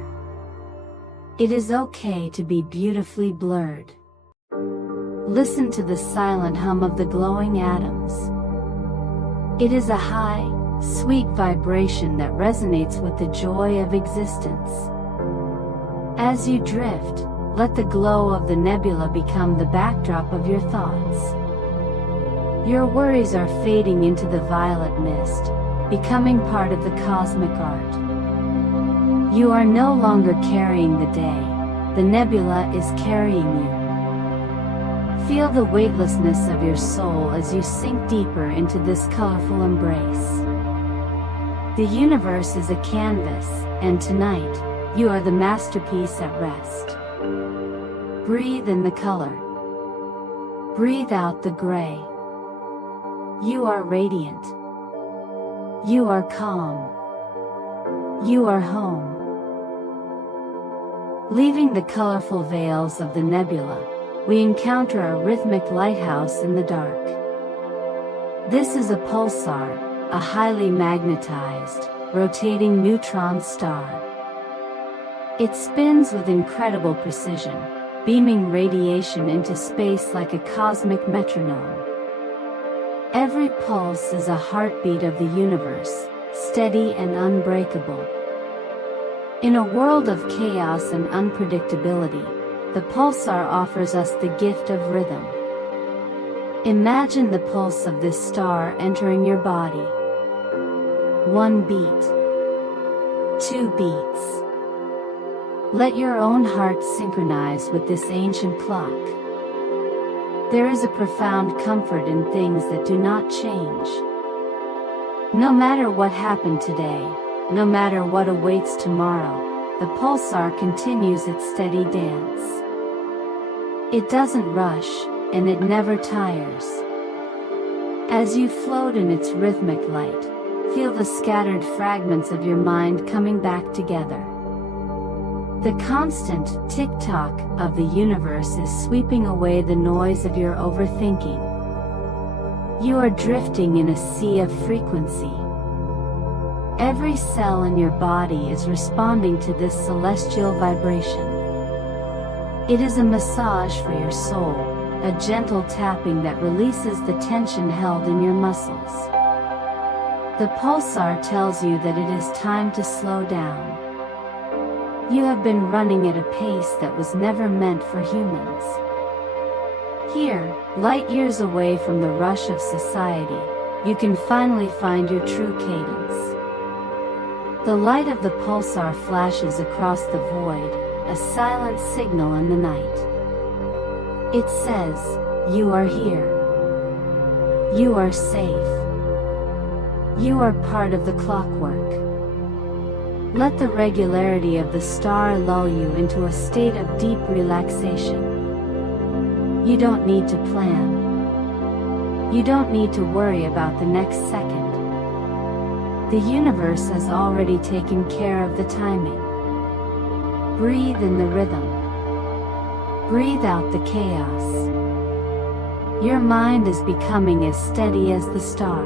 It is okay to be beautifully blurred. Listen to the silent hum of the glowing atoms. It is a high, sweet vibration that resonates with the joy of existence. As you drift, let the glow of the nebula become the backdrop of your thoughts. Your worries are fading into the violet mist, becoming part of the cosmic art. You are no longer carrying the day, the nebula is carrying you. Feel the weightlessness of your soul as you sink deeper into this colorful embrace. The universe is a canvas, and tonight, you are the masterpiece at rest. Breathe in the color. Breathe out the gray. You are radiant. You are calm. You are home. Leaving the colorful veils of the nebula, we encounter a rhythmic lighthouse in the dark. This is a pulsar, a highly magnetized, rotating neutron star. It spins with incredible precision, beaming radiation into space like a cosmic metronome. Every pulse is a heartbeat of the universe, steady and unbreakable. In a world of chaos and unpredictability, the pulsar offers us the gift of rhythm. Imagine the pulse of this star entering your body. 1 beat. 2 beats. Let your own heart synchronize with this ancient clock. There is a profound comfort in things that do not change. No matter what happened today, no matter what awaits tomorrow, the pulsar continues its steady dance. It doesn't rush, and it never tires. As you float in its rhythmic light, feel the scattered fragments of your mind coming back together. The constant tick-tock of the universe is sweeping away the noise of your overthinking. You are drifting in a sea of frequency. Every cell in your body is responding to this celestial vibration. It is a massage for your soul, a gentle tapping that releases the tension held in your muscles. The pulsar tells you that it is time to slow down. You have been running at a pace that was never meant for humans. Here, light years away from the rush of society, you can finally find your true cadence. The light of the pulsar flashes across the void, a silent signal in the night. It says, "You are here. You are safe. You are part of the clockwork." Let the regularity of the star lull you into a state of deep relaxation. You don't need to plan. You don't need to worry about the next second. The universe has already taken care of the timing. Breathe in the rhythm. Breathe out the chaos. Your mind is becoming as steady as the star.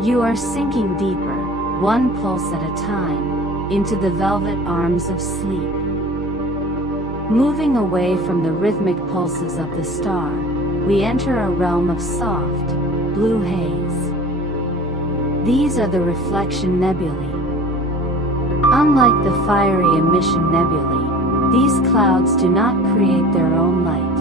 You are sinking deeper, one pulse at a time, into the velvet arms of sleep. Moving away from the rhythmic pulses of the star, we enter a realm of soft, blue haze. These are the reflection nebulae. Unlike the fiery emission nebulae, these clouds do not create their own light.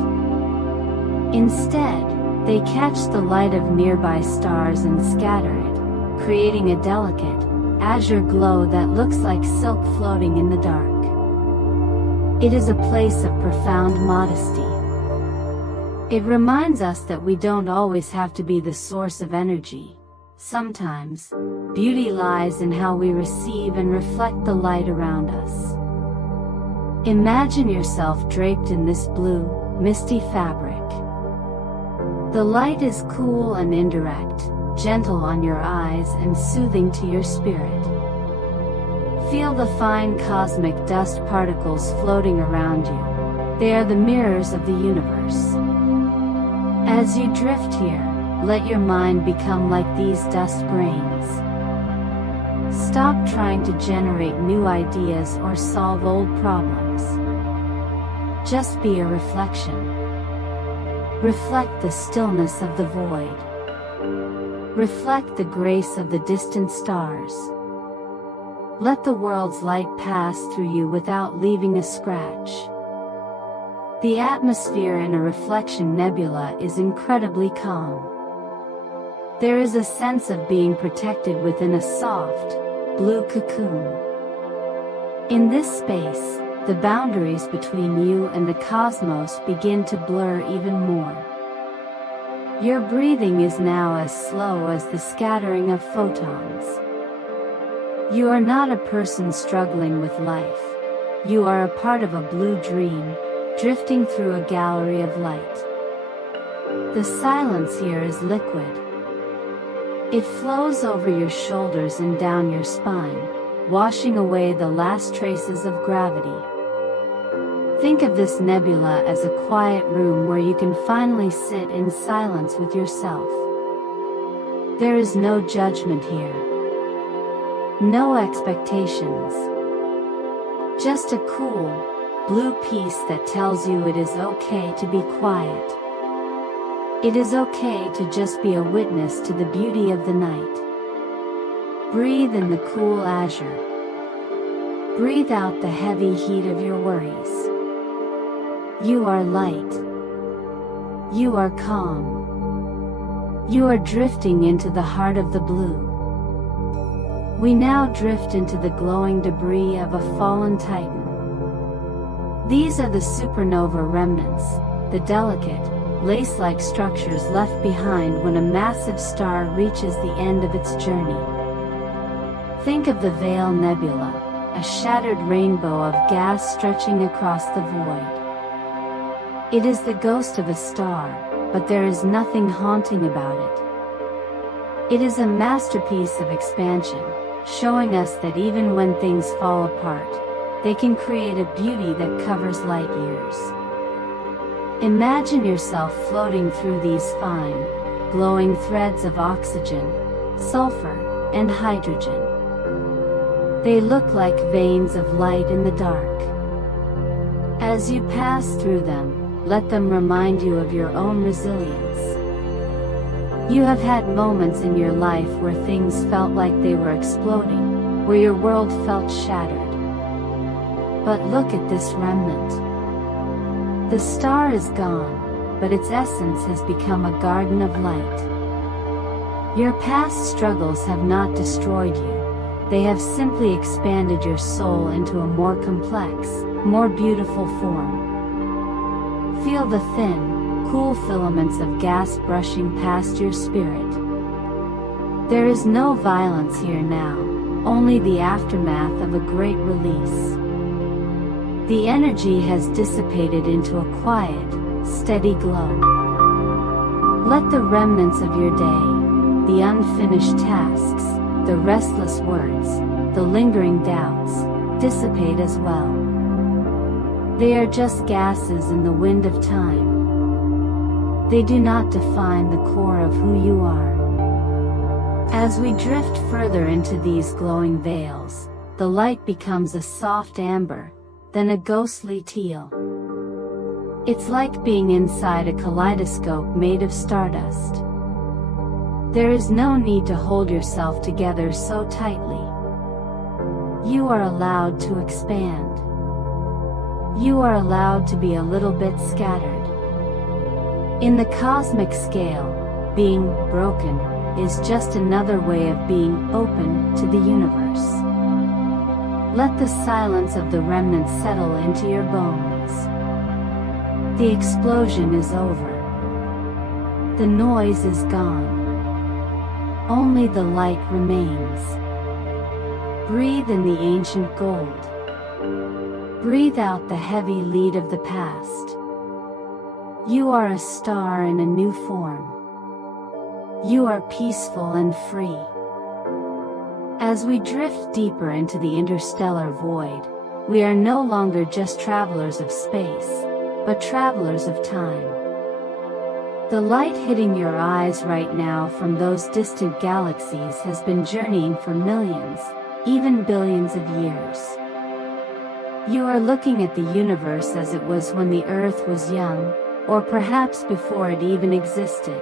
Instead, they catch the light of nearby stars and scatter it, creating a delicate, azure glow that looks like silk floating in the dark. It is a place of profound modesty. It reminds us that we don't always have to be the source of energy. Sometimes, beauty lies in how we receive and reflect the light around us. Imagine yourself draped in this blue, misty fabric. The light is cool and indirect, gentle on your eyes and soothing to your spirit. Feel the fine cosmic dust particles floating around you. They are the mirrors of the universe. As you drift here, let your mind become like these dust grains. Stop trying to generate new ideas or solve old problems. Just be a reflection. Reflect the stillness of the void. Reflect the grace of the distant stars. Let the world's light pass through you without leaving a scratch. The atmosphere in a reflection nebula is incredibly calm. There is a sense of being protected within a soft, blue cocoon. In this space, the boundaries between you and the cosmos begin to blur even more. Your breathing is now as slow as the scattering of photons. You are not a person struggling with life. You are a part of a blue dream, drifting through a gallery of light. The silence here is liquid. It flows over your shoulders and down your spine, washing away the last traces of gravity. Think of this nebula as a quiet room where you can finally sit in silence with yourself. There is no judgment here. No expectations. Just a cool, blue peace that tells you it is okay to be quiet. It is okay to just be a witness to the beauty of the night. Breathe in the cool azure. Breathe out the heavy heat of your worries. You are light. You are calm. You are drifting into the heart of the blue. We now drift into the glowing debris of a fallen titan. These are the supernova remnants, the delicate, lace-like structures left behind when a massive star reaches the end of its journey. Think of the Veil Nebula, a shattered rainbow of gas stretching across the void. It is the ghost of a star, but there is nothing haunting about it. It is a masterpiece of expansion, showing us that even when things fall apart, they can create a beauty that covers light years. Imagine yourself floating through these fine, glowing threads of oxygen, sulfur, and hydrogen. They look like veins of light in the dark. As you pass through them, let them remind you of your own resilience. You have had moments in your life where things felt like they were exploding, where your world felt shattered. But look at this remnant. The star is gone, but its essence has become a garden of light. Your past struggles have not destroyed you, they have simply expanded your soul into a more complex, more beautiful form. Feel the thin, cool filaments of gas brushing past your spirit. There is no violence here now, only the aftermath of a great release. The energy has dissipated into a quiet, steady glow. Let the remnants of your day, the unfinished tasks, the restless words, the lingering doubts, dissipate as well. They are just gases in the wind of time. They do not define the core of who you are. As we drift further into these glowing veils, the light becomes a soft amber, then a ghostly teal. It's like being inside a kaleidoscope made of stardust. There is no need to hold yourself together so tightly. You are allowed to expand. You are allowed to be a little bit scattered. In the cosmic scale, being broken is just another way of being open to the universe. Let the silence of the remnants settle into your bones. The explosion is over. The noise is gone. Only the light remains. Breathe in the ancient gold. Breathe out the heavy lead of the past. You are a star in a new form. You are peaceful and free. As we drift deeper into the interstellar void, we are no longer just travelers of space, but travelers of time. The light hitting your eyes right now from those distant galaxies has been journeying for millions, even billions of years. You are looking at the universe as it was when the Earth was young, or perhaps before it even existed.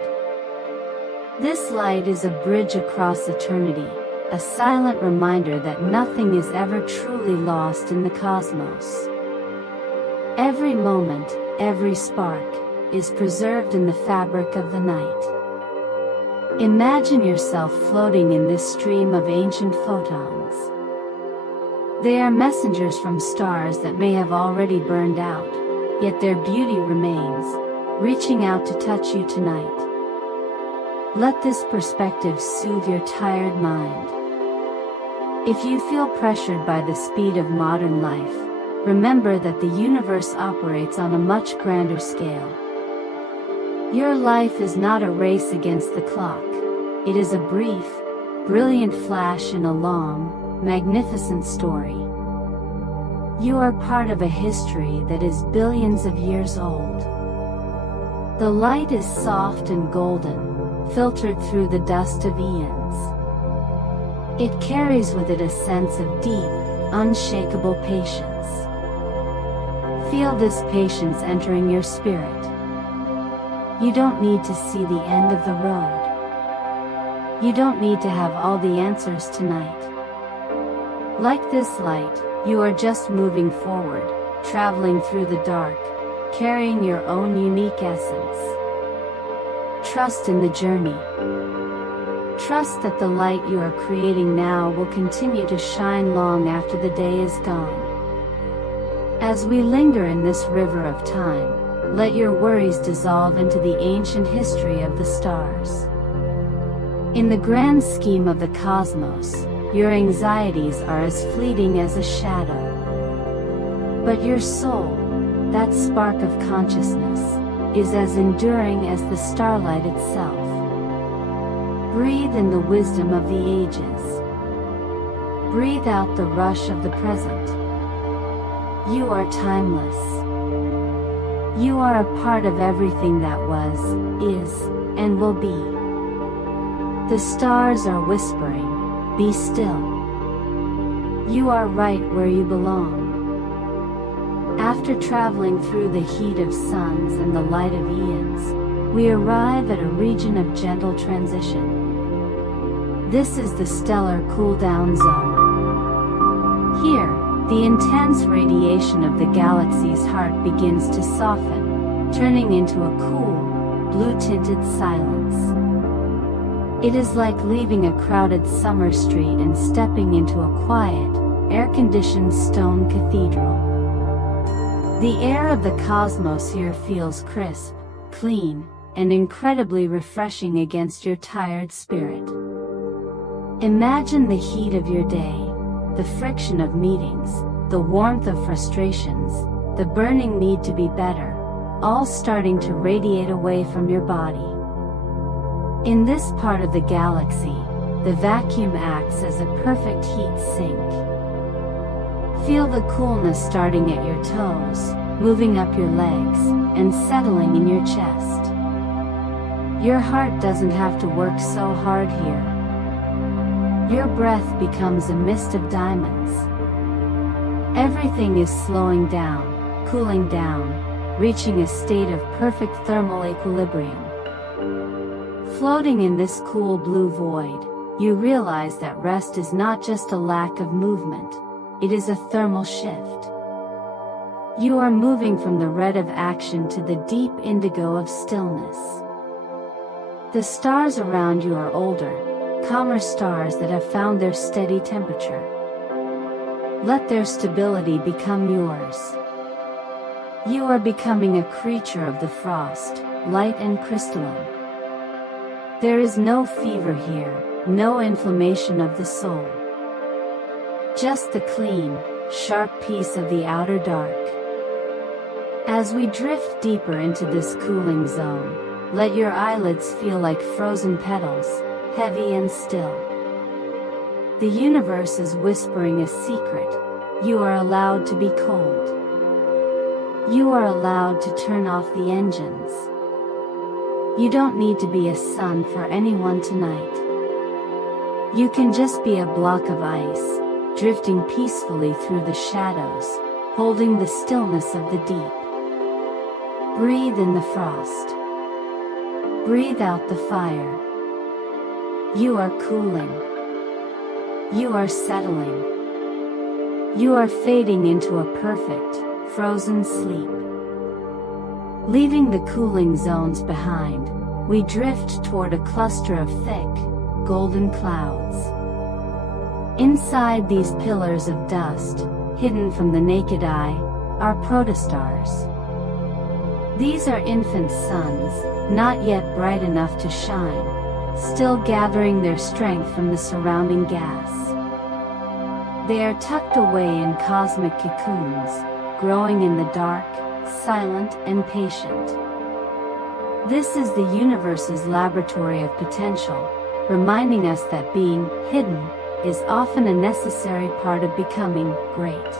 This light is a bridge across eternity, a silent reminder that nothing is ever truly lost in the cosmos. Every moment, every spark, is preserved in the fabric of the night. Imagine yourself floating in this stream of ancient photons. They are messengers from stars that may have already burned out, yet their beauty remains, reaching out to touch you tonight. Let this perspective soothe your tired mind. If you feel pressured by the speed of modern life, remember that the universe operates on a much grander scale. Your life is not a race against the clock. It is a brief, brilliant flash in a long, magnificent story. You are part of a history that is billions of years old. The light is soft and golden, filtered through the dust of eons. It carries with it a sense of deep, unshakable patience. Feel this patience entering your spirit. You don't need to see the end of the road. You don't need to have all the answers tonight. Like this light, you are just moving forward, traveling through the dark, carrying your own unique essence. Trust in the journey. Trust that the light you are creating now will continue to shine long after the day is gone. As we linger in this river of time, let your worries dissolve into the ancient history of the stars. In the grand scheme of the cosmos, your anxieties are as fleeting as a shadow. But your soul, that spark of consciousness, is as enduring as the starlight itself. Breathe in the wisdom of the ages. Breathe out the rush of the present. You are timeless. You are a part of everything that was, is, and will be. The stars are whispering, be still. You are right where you belong. After traveling through the heat of suns and the light of eons, we arrive at a region of gentle transition. This is the stellar cool-down zone. Here, the intense radiation of the galaxy's heart begins to soften, turning into a cool, blue-tinted silence. It is like leaving a crowded summer street and stepping into a quiet, air-conditioned stone cathedral. The air of the cosmos here feels crisp, clean, and incredibly refreshing against your tired spirit. Imagine the heat of your day, the friction of meetings, the warmth of frustrations, the burning need to be better, all starting to radiate away from your body. In this part of the galaxy, the vacuum acts as a perfect heat sink. Feel the coolness starting at your toes, moving up your legs, and settling in your chest. Your heart doesn't have to work so hard here. Your breath becomes a mist of diamonds. Everything is slowing down, cooling down, reaching a state of perfect thermal equilibrium. Floating in this cool blue void, you realize that rest is not just a lack of movement, it is a thermal shift. You are moving from the red of action to the deep indigo of stillness. The stars around you are older, calmer stars that have found their steady temperature. Let their stability become yours. You are becoming a creature of the frost, light and crystalline. There is no fever here, no inflammation of the soul. Just the clean, sharp peace of the outer dark. As we drift deeper into this cooling zone, let your eyelids feel like frozen petals, heavy and still. The universe is whispering a secret. You are allowed to be cold. You are allowed to turn off the engines. You don't need to be a sun for anyone tonight. You can just be a block of ice, drifting peacefully through the shadows, holding the stillness of the deep. Breathe in the frost. Breathe out the fire. You are cooling. You are settling. You are fading into a perfect, frozen sleep. Leaving the cooling zones behind, we drift toward a cluster of thick, golden clouds. Inside these pillars of dust, hidden from the naked eye, are protostars. These are infant suns, not yet bright enough to shine, still gathering their strength from the surrounding gas. They are tucked away in cosmic cocoons, growing in the dark, silent and patient. This is the universe's laboratory of potential, reminding us that being hidden is often a necessary part of becoming great.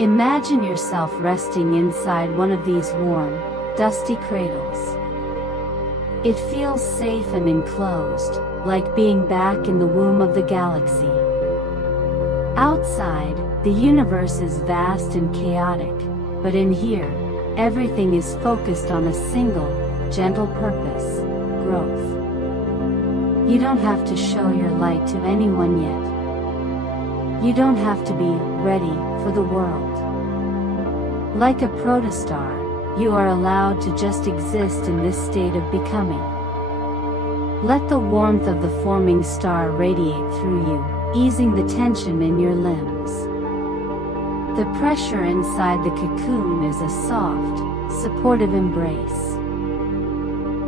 Imagine yourself resting inside one of these warm, dusty cradles. It feels safe and enclosed, like being back in the womb of the galaxy. Outside, the universe is vast and chaotic, but in here, everything is focused on a single, gentle purpose: growth. You don't have to show your light to anyone yet. You don't have to be ready for the world. Like a protostar, you are allowed to just exist in this state of becoming. Let the warmth of the forming star radiate through you, easing the tension in your limbs. The pressure inside the cocoon is a soft, supportive embrace.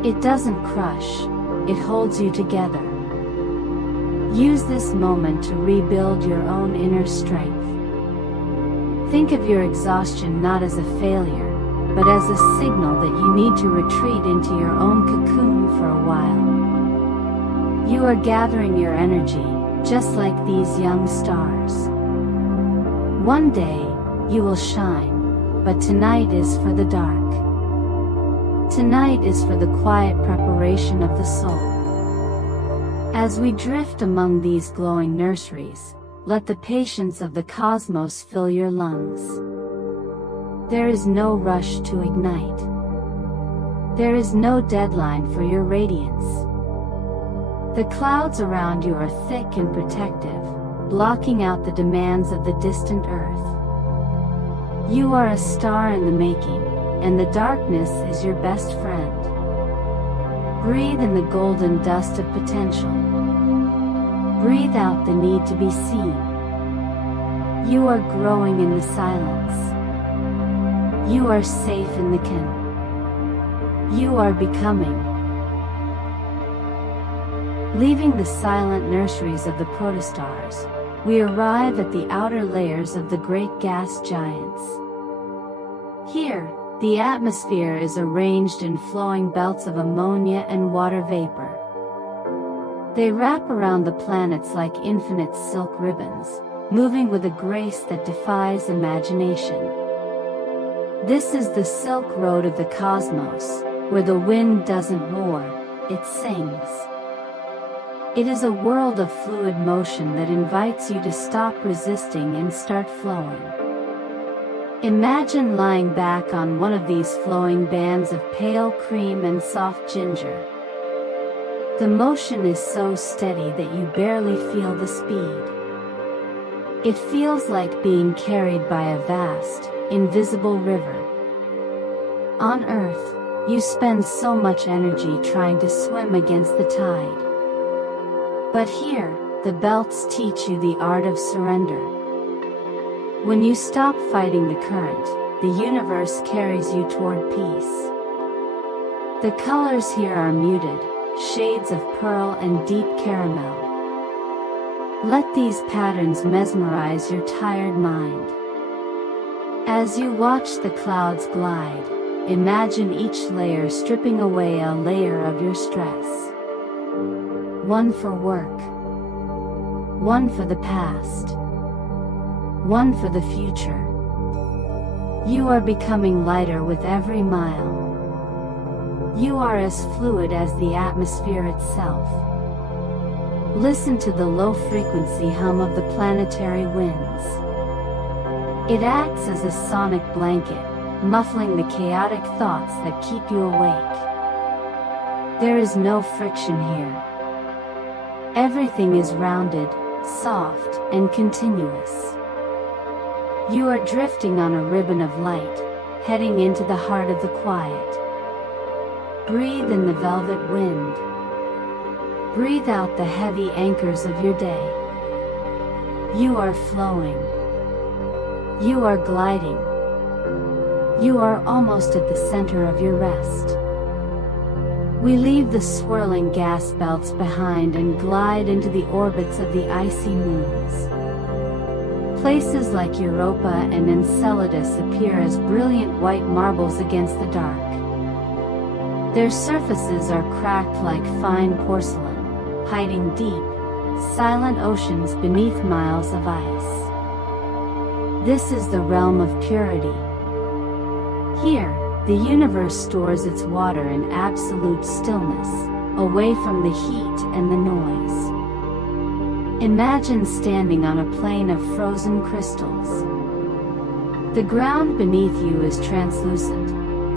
It doesn't crush, it holds you together. Use this moment to rebuild your own inner strength. Think of your exhaustion not as a failure, but as a signal that you need to retreat into your own cocoon for a while. You are gathering your energy, just like these young stars. One day, you will shine, but tonight is for the dark. Tonight is for the quiet preparation of the soul. As we drift among these glowing nurseries, let the patience of the cosmos fill your lungs. There is no rush to ignite. There is no deadline for your radiance. The clouds around you are thick and protective, blocking out the demands of the distant Earth. You are a star in the making, and the darkness is your best friend. Breathe in the golden dust of potential. Breathe out the need to be seen. You are growing in the silence. You are safe in the ken. You are becoming. Leaving the silent nurseries of the protostars, we arrive at the outer layers of the great gas giants. Here, the atmosphere is arranged in flowing belts of ammonia and water vapor. They wrap around the planets like infinite silk ribbons, moving with a grace that defies imagination. This is the Silk Road of the cosmos, where the wind doesn't roar, it sings. It is a world of fluid motion that invites you to stop resisting and start flowing. Imagine lying back on one of these flowing bands of pale cream and soft ginger. The motion is so steady that you barely feel the speed. It feels like being carried by a vast, invisible river. On Earth, you spend so much energy trying to swim against the tide. But here, the belts teach you the art of surrender. When you stop fighting the current, the universe carries you toward peace. The colors here are muted, shades of pearl and deep caramel. Let these patterns mesmerize your tired mind. As you watch the clouds glide, imagine each layer stripping away a layer of your stress. One for work. One for the past. One for the future. You are becoming lighter with every mile. You are as fluid as the atmosphere itself. Listen to the low-frequency hum of the planetary winds. It acts as a sonic blanket, muffling the chaotic thoughts that keep you awake. There is no friction here. Everything is rounded, soft, and continuous. You are drifting on a ribbon of light, heading into the heart of the quiet. Breathe in the velvet wind. Breathe out the heavy anchors of your day. You are flowing. You are gliding. You are almost at the center of your rest. We leave the swirling gas belts behind and glide into the orbits of the icy moons. Places like Europa and Enceladus appear as brilliant white marbles against the dark. Their surfaces are cracked like fine porcelain, hiding deep, silent oceans beneath miles of ice. This is the realm of purity. Here, the universe stores its water in absolute stillness, away from the heat and the noise. Imagine standing on a plain of frozen crystals. The ground beneath you is translucent,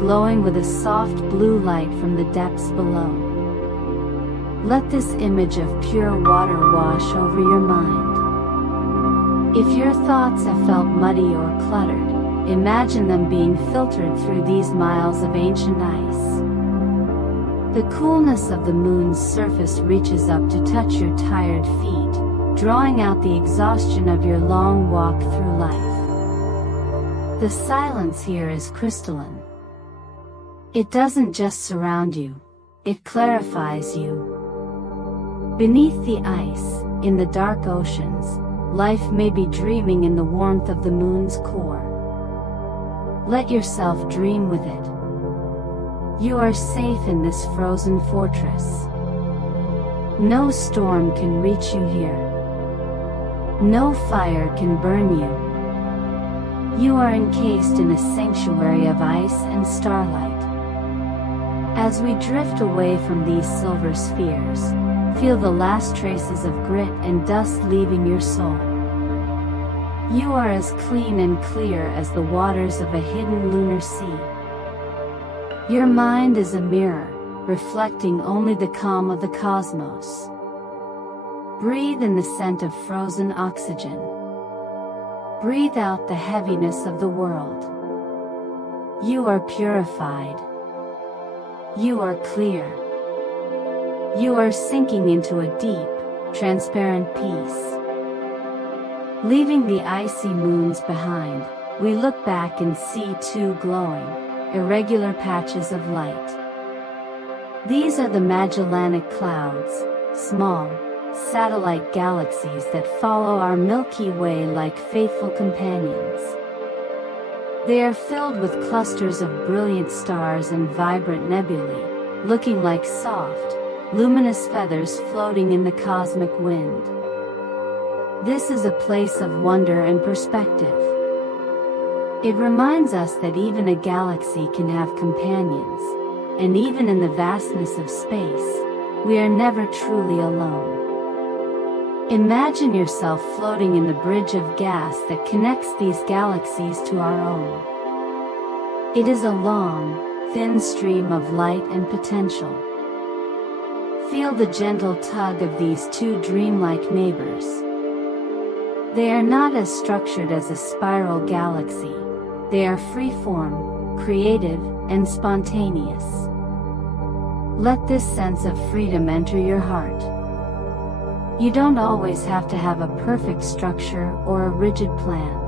glowing with a soft blue light from the depths below. Let this image of pure water wash over your mind. If your thoughts have felt muddy or cluttered, imagine them being filtered through these miles of ancient ice. The coolness of the moon's surface reaches up to touch your tired feet, drawing out the exhaustion of your long walk through life. The silence here is crystalline. It doesn't just surround you, it clarifies you. Beneath the ice, in the dark oceans, life may be dreaming in the warmth of the moon's core. Let yourself dream with it. You are safe in this frozen fortress. No storm can reach you here. No fire can burn you. You are encased in a sanctuary of ice and starlight. As we drift away from these silver spheres, feel the last traces of grit and dust leaving your soul. You are as clean and clear as the waters of a hidden lunar sea. Your mind is a mirror, reflecting only the calm of the cosmos. Breathe in the scent of frozen oxygen. Breathe out the heaviness of the world. You are purified. You are clear. You are sinking into a deep, transparent peace. Leaving the icy moons behind, we look back and see two glowing, irregular patches of light. These are the Magellanic Clouds, small, satellite galaxies that follow our Milky Way like faithful companions. They are filled with clusters of brilliant stars and vibrant nebulae, looking like soft, luminous feathers floating in the cosmic wind. This is a place of wonder and perspective. It reminds us that even a galaxy can have companions, and even in the vastness of space, we are never truly alone. Imagine yourself floating in the bridge of gas that connects these galaxies to our own. It is a long, thin stream of light and potential. Feel the gentle tug of these two dreamlike neighbors. They are not as structured as a spiral galaxy. They are free-form, creative, and spontaneous. Let this sense of freedom enter your heart. You don't always have to have a perfect structure or a rigid plan.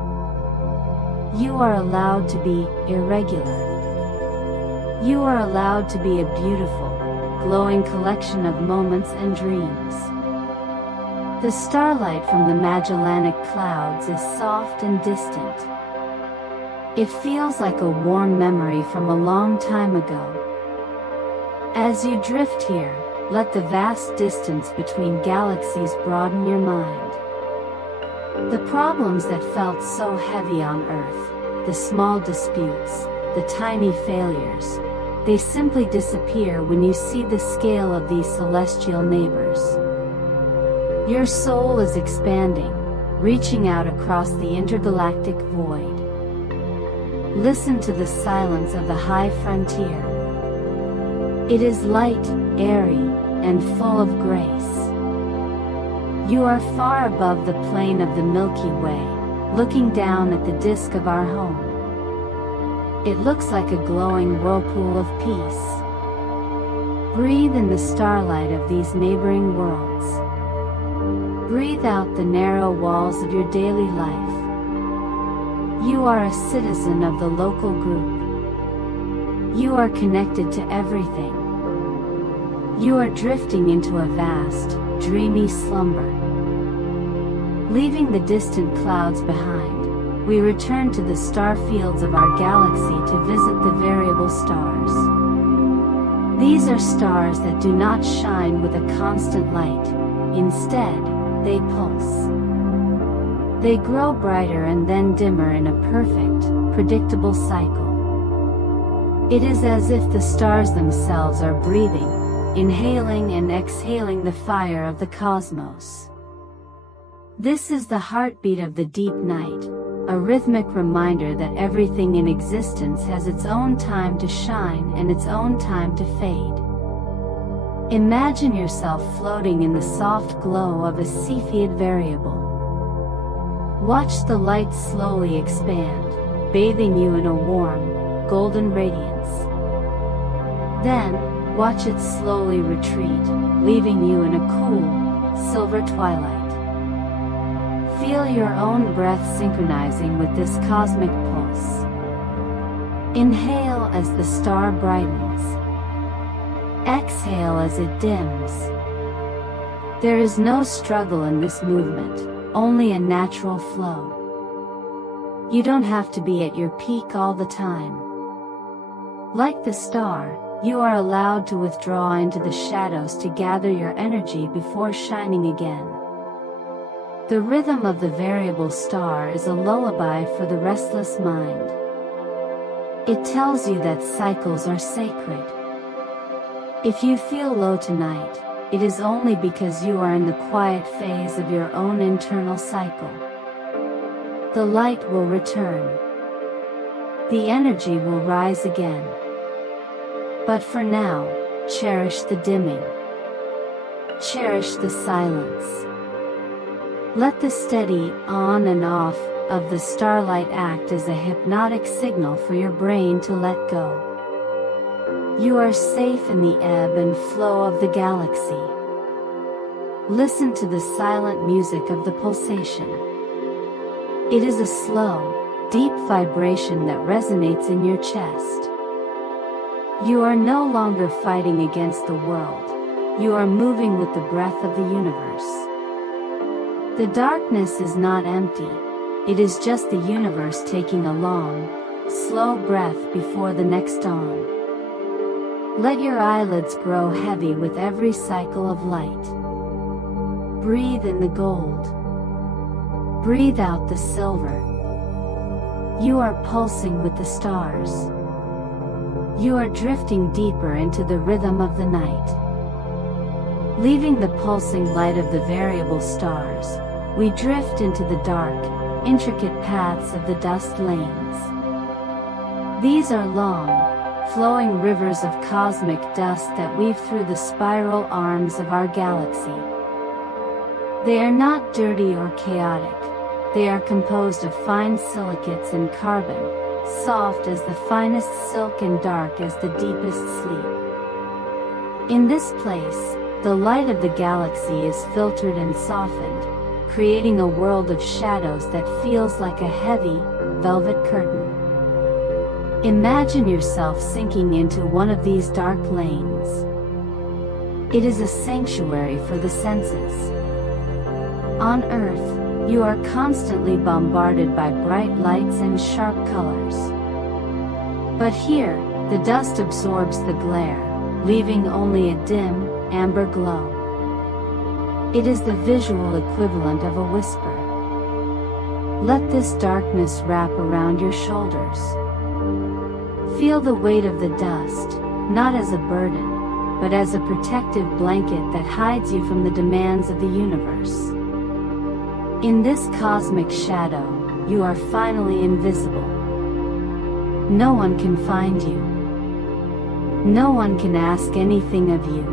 You are allowed to be irregular. You are allowed to be a beautiful, glowing collection of moments and dreams. The starlight from the Magellanic Clouds is soft and distant. It feels like a warm memory from a long time ago. As you drift here, let the vast distance between galaxies broaden your mind. The problems that felt so heavy on Earth, the small disputes, the tiny failures, they simply disappear when you see the scale of these celestial neighbors. Your soul is expanding, reaching out across the intergalactic void. Listen to the silence of the high frontier. It is light, airy, and full of grace. You are far above the plane of the Milky Way, looking down at the disk of our home. It looks like a glowing whirlpool of peace. Breathe in the starlight of these neighboring worlds. Breathe out the narrow walls of your daily life. You are a citizen of the local group. You are connected to everything. You are drifting into a vast, dreamy slumber. Leaving the distant clouds behind, we return to the star fields of our galaxy to visit the variable stars. These are stars that do not shine with a constant light. Instead, they pulse. They grow brighter and then dimmer in a perfect, predictable cycle. It is as if the stars themselves are breathing, inhaling and exhaling the fire of the cosmos. This is the heartbeat of the deep night, a rhythmic reminder that everything in existence has its own time to shine and its own time to fade. Imagine yourself floating in the soft glow of a Cepheid variable. Watch the light slowly expand, bathing you in a warm, golden radiance. Then, watch it slowly retreat, leaving you in a cool, silver twilight. Feel your own breath synchronizing with this cosmic pulse. Inhale as the star brightens. Exhale as it dims. There is no struggle in this movement, only a natural flow. You don't have to be at your peak all the time. Like the star, you are allowed to withdraw into the shadows to gather your energy before shining again. The rhythm of the variable star is a lullaby for the restless mind. It tells you that cycles are sacred. If you feel low tonight, it is only because you are in the quiet phase of your own internal cycle. The light will return. The energy will rise again. But for now, cherish the dimming. Cherish the silence. Let the steady on and off of the starlight act as a hypnotic signal for your brain to let go. You are safe in the ebb and flow of the galaxy. Listen to the silent music of the pulsation. It is a slow, deep vibration that resonates in your chest. You are no longer fighting against the world. You are moving with the breath of the universe. The darkness is not empty. It is just the universe taking a long, slow breath before the next dawn. Let your eyelids grow heavy with every cycle of light. Breathe in the gold. Breathe out the silver. You are pulsing with the stars. You are drifting deeper into the rhythm of the night. Leaving the pulsing light of the variable stars, we drift into the dark, intricate paths of the dust lanes. These are long, flowing rivers of cosmic dust that weave through the spiral arms of our galaxy. They are not dirty or chaotic. They are composed of fine silicates and carbon, soft as the finest silk and dark as the deepest sleep. In this place, the light of the galaxy is filtered and softened, creating a world of shadows that feels like a heavy, velvet curtain. Imagine yourself sinking into one of these dark lanes. It is a sanctuary for the senses. On Earth, you are constantly bombarded by bright lights and sharp colors. But here, the dust absorbs the glare, leaving only a dim, amber glow. It is the visual equivalent of a whisper. Let this darkness wrap around your shoulders. Feel the weight of the dust, not as a burden, but as a protective blanket that hides you from the demands of the universe. In this cosmic shadow, you are finally invisible. No one can find you. No one can ask anything of you.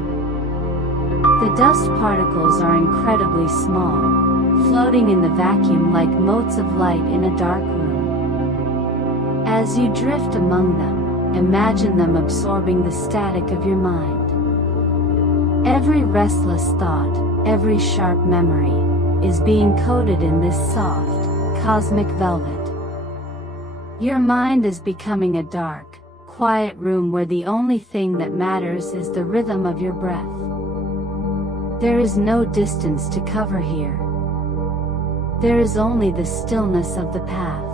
The dust particles are incredibly small, floating in the vacuum like motes of light in a dark room. As you drift among them, imagine them absorbing the static of your mind. Every restless thought, every sharp memory, is being coated in this soft, cosmic velvet. Your mind is becoming a dark, quiet room where the only thing that matters is the rhythm of your breath. There is no distance to cover here. There is only the stillness of the path.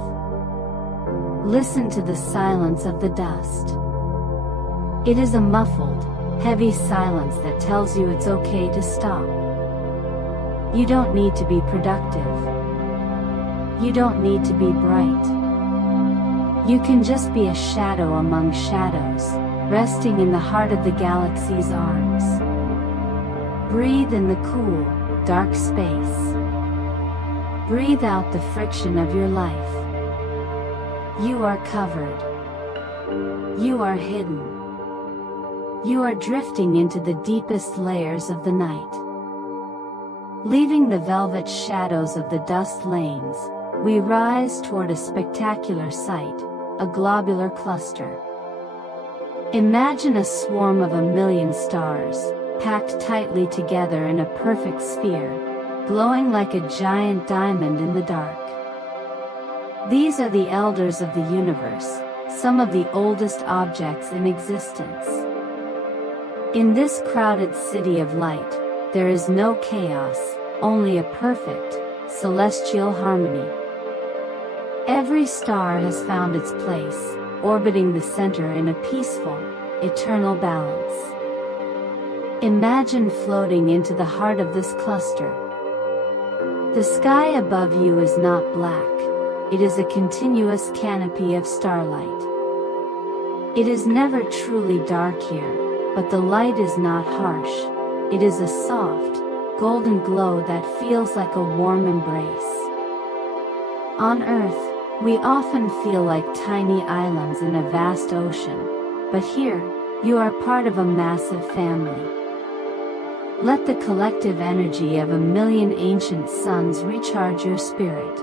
Listen to the silence of the dust. It is a muffled, heavy silence that tells you it's okay to stop. You don't need to be productive. You don't need to be bright. You can just be a shadow among shadows, resting in the heart of the galaxy's arms. Breathe in the cool, dark space. Breathe out the friction of your life. You are covered. You are hidden. You are drifting into the deepest layers of the night. Leaving the velvet shadows of the dust lanes, we rise toward a spectacular sight, a globular cluster. Imagine a swarm of 1,000,000 stars, packed tightly together in a perfect sphere, glowing like a giant diamond in the dark. These are the elders of the universe, some of the oldest objects in existence. In this crowded city of light, there is no chaos, only a perfect, celestial harmony. Every star has found its place, orbiting the center in a peaceful, eternal balance. Imagine floating into the heart of this cluster. The sky above you is not black. It is a continuous canopy of starlight. It is never truly dark here, but the light is not harsh. It is a soft, golden glow that feels like a warm embrace. On Earth, we often feel like tiny islands in a vast ocean, but here, You are part of a massive family. Let the collective energy of 1,000,000 ancient suns recharge your spirit.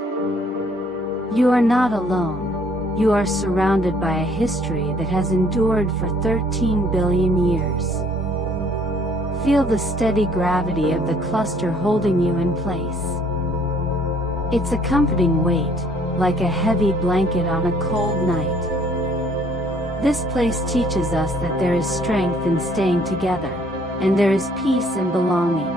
You are not alone. You are surrounded by a history that has endured for 13 billion years. Feel the steady gravity of the cluster holding you in place. It's a comforting weight, like a heavy blanket on a cold night. This place teaches us that there is strength in staying together, and there is peace in belonging.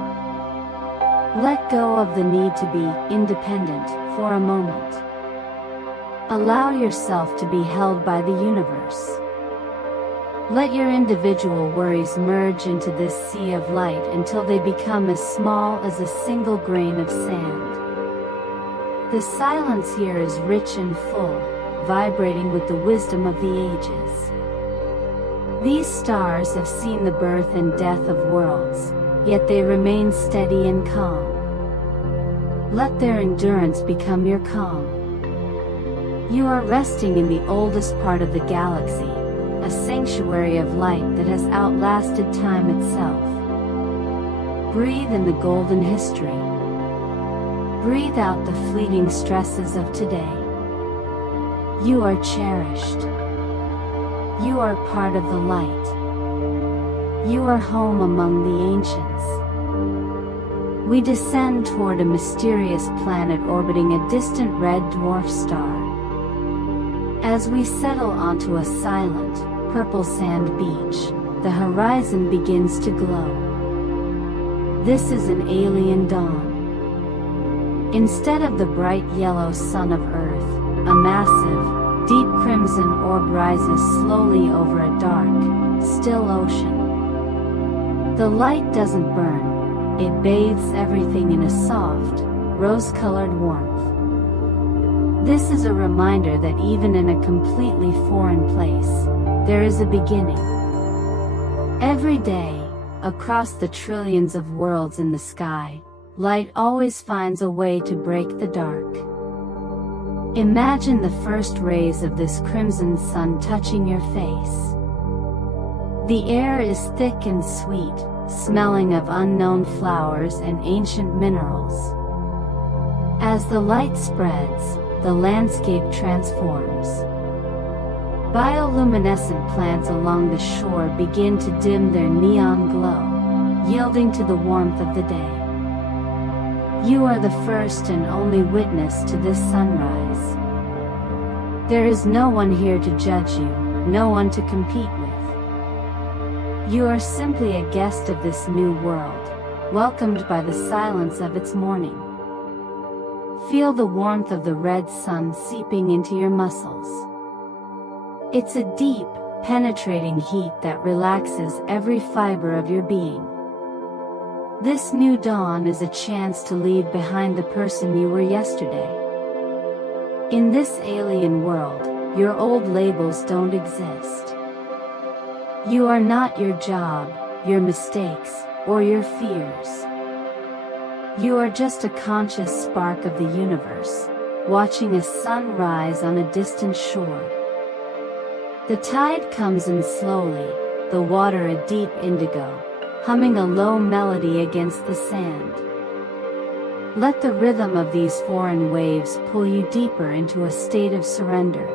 Let go of the need to be independent for a moment. Allow yourself to be held by the universe. Let your individual worries merge into this sea of light until they become as small as a single grain of sand. The silence here is rich and full, vibrating with the wisdom of the ages. These stars have seen the birth and death of worlds, yet they remain steady and calm. Let their endurance become your calm. You are resting in the oldest part of the galaxy, a sanctuary of light that has outlasted time itself. Breathe in the golden history. Breathe out the fleeting stresses of today. You are cherished. You are part of the light. You are home among the ancients. We descend toward a mysterious planet orbiting a distant red dwarf star. As we settle onto a silent, purple sand beach, the horizon begins to glow. This is an alien dawn. Instead of the bright yellow sun of Earth, a massive, deep crimson orb rises slowly over a dark, still ocean. The light doesn't burn, it bathes everything in a soft, rose-colored warmth. This is a reminder that even in a completely foreign place, there is a beginning. Every day, across the trillions of worlds in the sky, light always finds a way to break the dark. Imagine the first rays of this crimson sun touching your face. The air is thick and sweet, smelling of unknown flowers and ancient minerals. As the light spreads, the landscape transforms. Bioluminescent plants along the shore begin to dim their neon glow, yielding to the warmth of the day. You are the first and only witness to this sunrise. There is no one here to judge you, no one to compete with. You are simply a guest of this new world, welcomed by the silence of its morning. Feel the warmth of the red sun seeping into your muscles. It's a deep, penetrating heat that relaxes every fiber of your being. This new dawn is a chance to leave behind the person you were yesterday. In this alien world, your old labels don't exist. You are not your job, your mistakes, or your fears. You are just a conscious spark of the universe, watching a sun rise on a distant shore. The tide comes in slowly, the water a deep indigo, humming a low melody against the sand. Let the rhythm of these foreign waves pull you deeper into a state of surrender.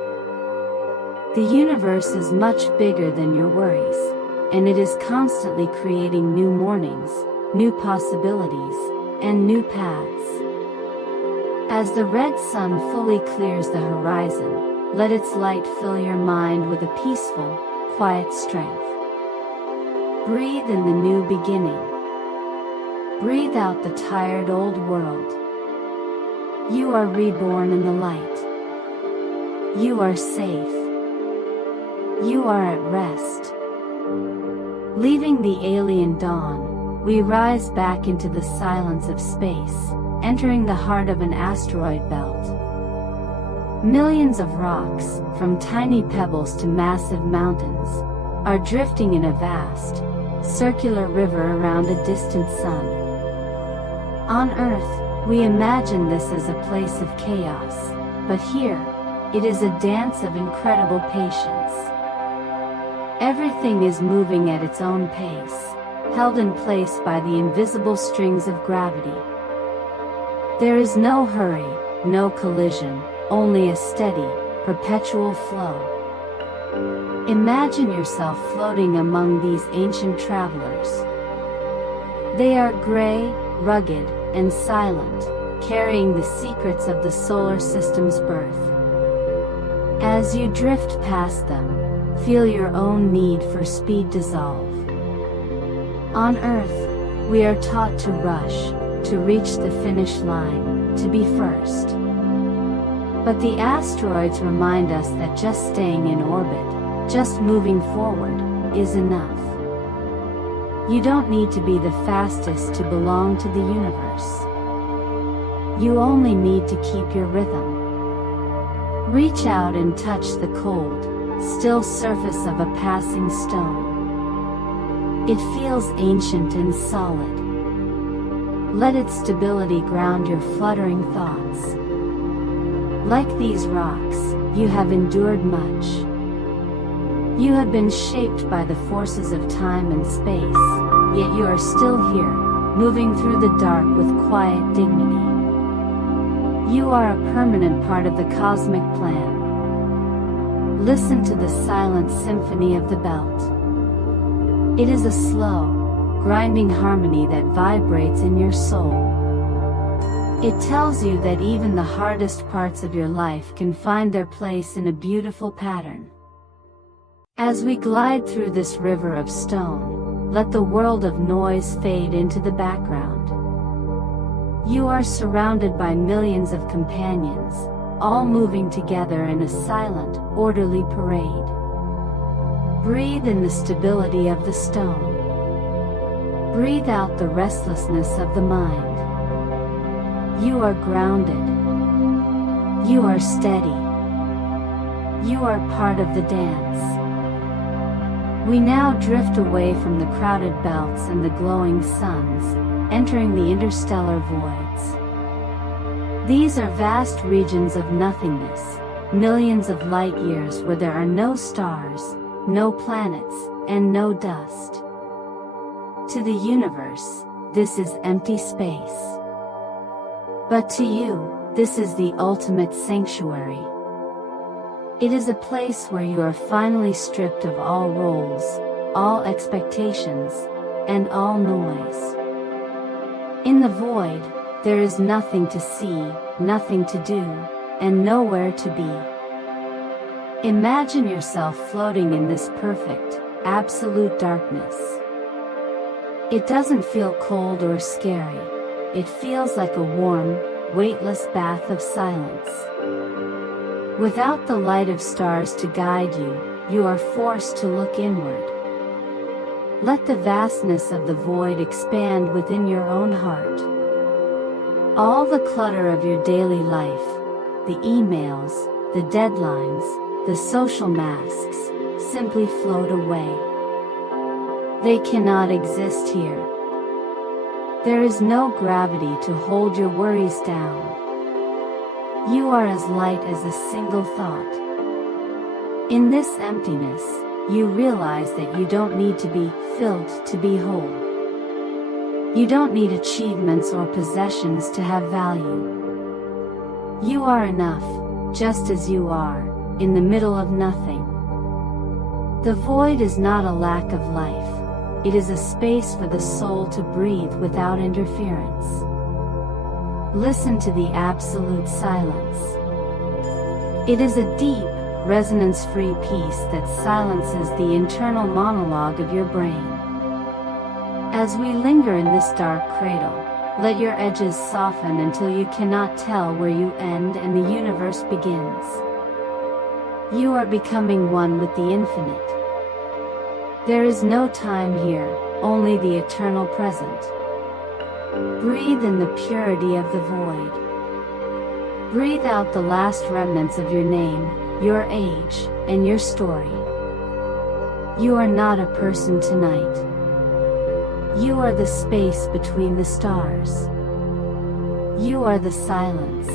The universe is much bigger than your worries, and it is constantly creating new mornings, new possibilities, and new paths. As the red sun fully clears the horizon, let its light fill your mind with a peaceful, quiet strength. Breathe in the new beginning. Breathe out the tired old world. You are reborn in the light. You are safe. You are at rest. Leaving the alien dawn, we rise back into the silence of space, entering the heart of an asteroid belt. Millions of rocks, from tiny pebbles to massive mountains, are drifting in a vast, circular river around a distant sun. On Earth, we imagine this as a place of chaos, but here, it is a dance of incredible patience. Everything is moving at its own pace, held in place by the invisible strings of gravity. There is no hurry, no collision, only a steady, perpetual flow. Imagine yourself floating among these ancient travelers. They are gray, rugged, and silent, carrying the secrets of the solar system's birth. As you drift past them, feel your own need for speed dissolve. On Earth, we are taught to rush, to reach the finish line, to be first. But the asteroids remind us that just staying in orbit, just moving forward, is enough. You don't need to be the fastest to belong to the universe. You only need to keep your rhythm. Reach out and touch the cold, still surface of a passing stone. It feels ancient and solid. Let its stability ground your fluttering thoughts. Like these rocks, you have endured much. You have been shaped by the forces of time and space, yet you are still here, moving through the dark with quiet dignity. You are a permanent part of the cosmic plan. Listen to the silent symphony of the belt. It is a slow, grinding harmony that vibrates in your soul. It tells you that even the hardest parts of your life can find their place in a beautiful pattern. As we glide through this river of stone, let the world of noise fade into the background. You are surrounded by millions of companions, all moving together in a silent, orderly parade. Breathe in the stability of the stone. Breathe out the restlessness of the mind. You are grounded. You are steady. You are part of the dance. We now drift away from the crowded belts and the glowing suns, entering the interstellar voids. These are vast regions of nothingness, millions of light years where there are no stars, no planets, and no dust. To the universe, this is empty space. But to you, this is the ultimate sanctuary. It is a place where you are finally stripped of all roles, all expectations, and all noise. In the void, there is nothing to see, nothing to do, and nowhere to be. Imagine yourself floating in this perfect, absolute darkness. It doesn't feel cold or scary. It feels like a warm, weightless bath of silence. Without the light of stars to guide you, you are forced to look inward. Let the vastness of the void expand within your own heart. All the clutter of your daily life, the emails, the deadlines, the social masks, simply float away. They cannot exist here. There is no gravity to hold your worries down. You are as light as a single thought. In this emptiness, you realize that you don't need to be filled to be whole. You don't need achievements or possessions to have value. You are enough, just as you are, in the middle of nothing. The void is not a lack of life. It is a space for the soul to breathe without interference. Listen to the absolute silence. It is a deep, resonance-free peace that silences the internal monologue of your brain. As we linger in this dark cradle, let your edges soften until you cannot tell where you end and the universe begins. You are becoming one with the infinite. There is no time here, only the eternal present. Breathe in the purity of the void. Breathe out the last remnants of your name, your age, and your story. You are not a person tonight. You are the space between the stars. You are the silence.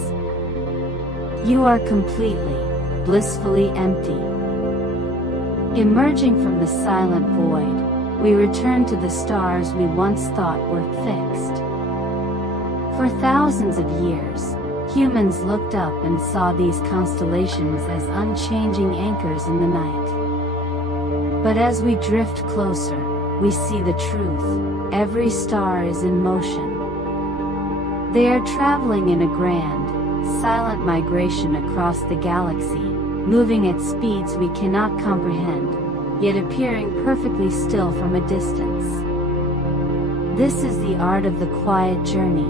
You are completely, blissfully empty. Emerging from the silent void, we return to the stars we once thought were fixed. For thousands of years, humans looked up and saw these constellations as unchanging anchors in the night. But as we drift closer, we see the truth: every star is in motion. They are traveling in a grand, silent migration across the galaxy, moving at speeds we cannot comprehend, yet appearing perfectly still from a distance. This is the art of the quiet journey.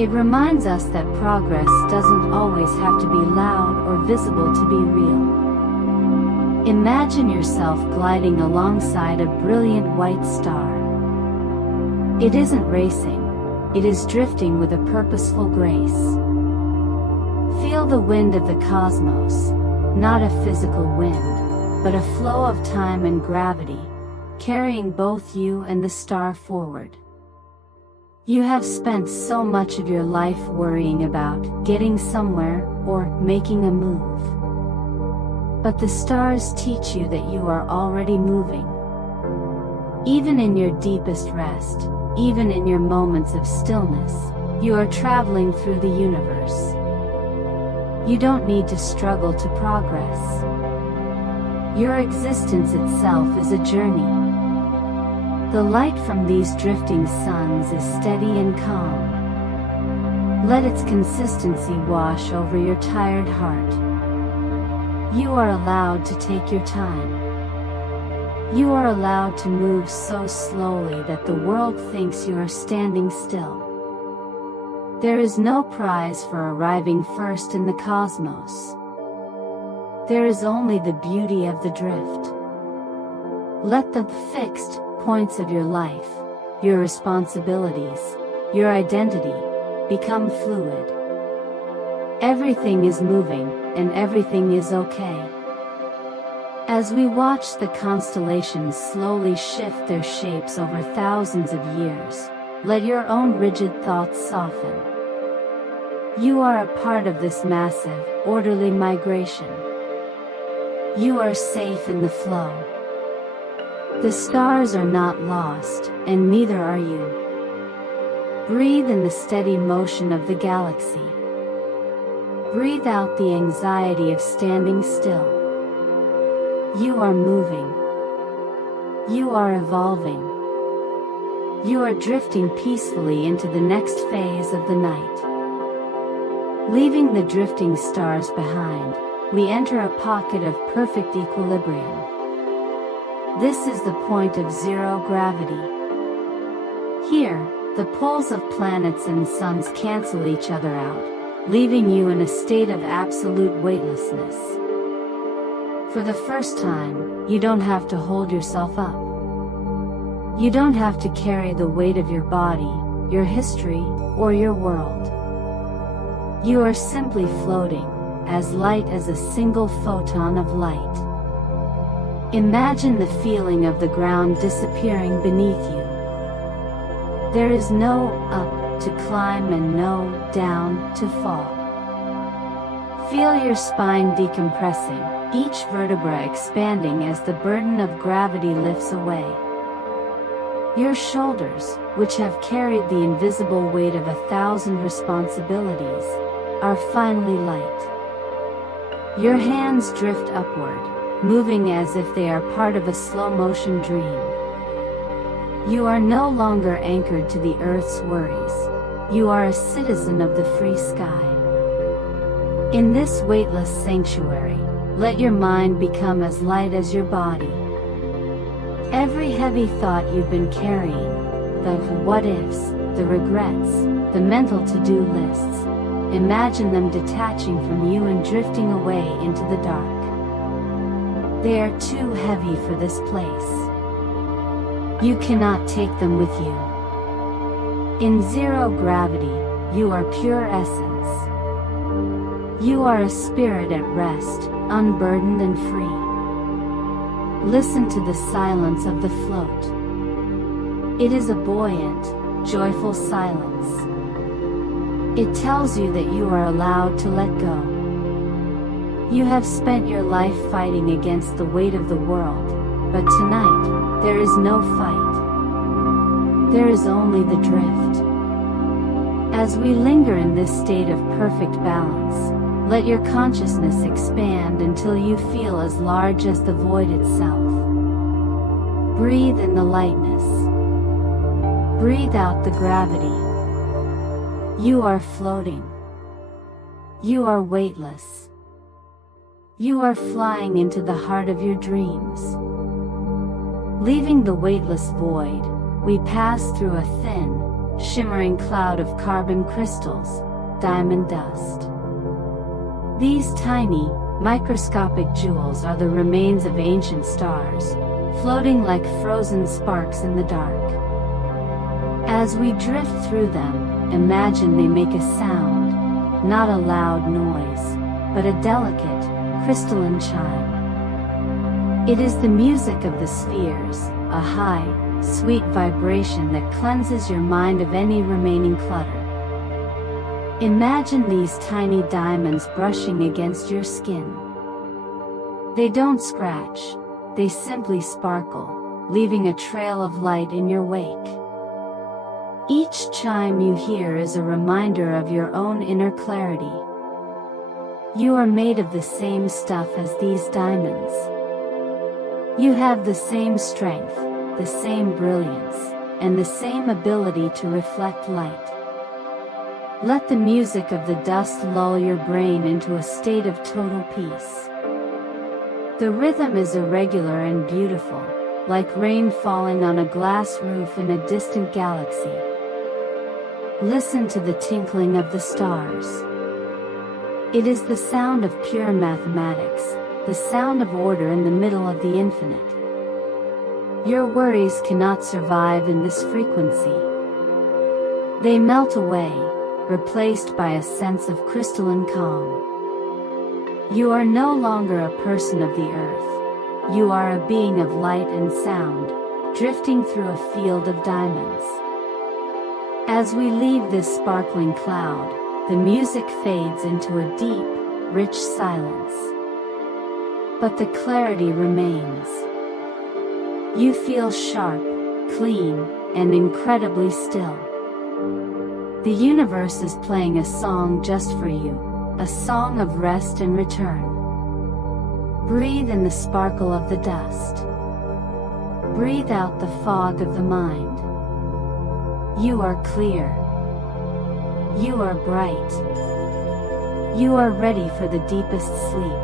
It reminds us that progress doesn't always have to be loud or visible to be real. Imagine yourself gliding alongside a brilliant white star. It isn't racing, it is drifting with a purposeful grace. Feel the wind of the cosmos, not a physical wind, but a flow of time and gravity, carrying both you and the star forward. You have spent so much of your life worrying about getting somewhere or making a move. But the stars teach you that you are already moving. Even in your deepest rest, even in your moments of stillness, you are traveling through the universe. You don't need to struggle to progress. Your existence itself is a journey. The light from these drifting suns is steady and calm. Let its consistency wash over your tired heart. You are allowed to take your time. You are allowed to move so slowly that the world thinks you are standing still. There is no prize for arriving first in the cosmos. There is only the beauty of the drift. Let the fixed points of your life, your responsibilities, your identity, become fluid. Everything is moving, and everything is okay. As we watch the constellations slowly shift their shapes over thousands of years, let your own rigid thoughts soften. You are a part of this massive, orderly migration. You are safe in the flow. The stars are not lost, and neither are you. Breathe in the steady motion of the galaxy. Breathe out the anxiety of standing still. You are moving. You are evolving. You are drifting peacefully into the next phase of the night. Leaving the drifting stars behind, we enter a pocket of perfect equilibrium. This is the point of zero gravity. Here, the poles of planets and suns cancel each other out, leaving you in a state of absolute weightlessness. For the first time, you don't have to hold yourself up. You don't have to carry the weight of your body, your history, or your world. You are simply floating, as light as a single photon of light. Imagine the feeling of the ground disappearing beneath you. There is no up to climb and no down to fall. Feel your spine decompressing, each vertebra expanding as the burden of gravity lifts away. Your shoulders, which have carried the invisible weight of 1,000 responsibilities, are finally light. Your hands drift upward, moving as if they are part of a slow-motion dream. You are no longer anchored to the Earth's worries. You are a citizen of the free sky. In this weightless sanctuary, let your mind become as light as your body. Every heavy thought you've been carrying, the what-ifs, the regrets, the mental to-do lists, imagine them detaching from you and drifting away into the dark. They are too heavy for this place. You cannot take them with you. In zero gravity, you are pure essence. You are a spirit at rest, unburdened and free. Listen to the silence of the float. It is a buoyant, joyful silence. It tells you that you are allowed to let go. You have spent your life fighting against the weight of the world, but tonight, there is no fight. There is only the drift. As we linger in this state of perfect balance, let your consciousness expand until you feel as large as the void itself. Breathe in the lightness. Breathe out the gravity. You are floating. You are weightless. You are flying into the heart of your dreams. Leaving the weightless void, we pass through a thin, shimmering cloud of carbon crystals, diamond dust. These tiny, microscopic jewels are the remains of ancient stars, floating like frozen sparks in the dark. As we drift through them, imagine they make a sound, not a loud noise, but a delicate, crystalline chime. It is the music of the spheres, a high, sweet vibration that cleanses your mind of any remaining clutter. Imagine these tiny diamonds brushing against your skin. They don't scratch, they simply sparkle, leaving a trail of light in your wake. Each chime you hear is a reminder of your own inner clarity. You are made of the same stuff as these diamonds. You have the same strength, the same brilliance, and the same ability to reflect light. Let the music of the dust lull your brain into a state of total peace. The rhythm is irregular and beautiful, like rain falling on a glass roof in a distant galaxy. Listen to the tinkling of the stars. It is the sound of pure mathematics, the sound of order in the middle of the infinite. Your worries cannot survive in this frequency. They melt away, replaced by a sense of crystalline calm. You are no longer a person of the earth. You are a being of light and sound, drifting through a field of diamonds. As we leave this sparkling cloud, the music fades into a deep, rich silence. But the clarity remains. You feel sharp, clean, and incredibly still. The universe is playing a song just for you, a song of rest and return. Breathe in the sparkle of the dust. Breathe out the fog of the mind. You are clear. You are bright. You are ready for the deepest sleep.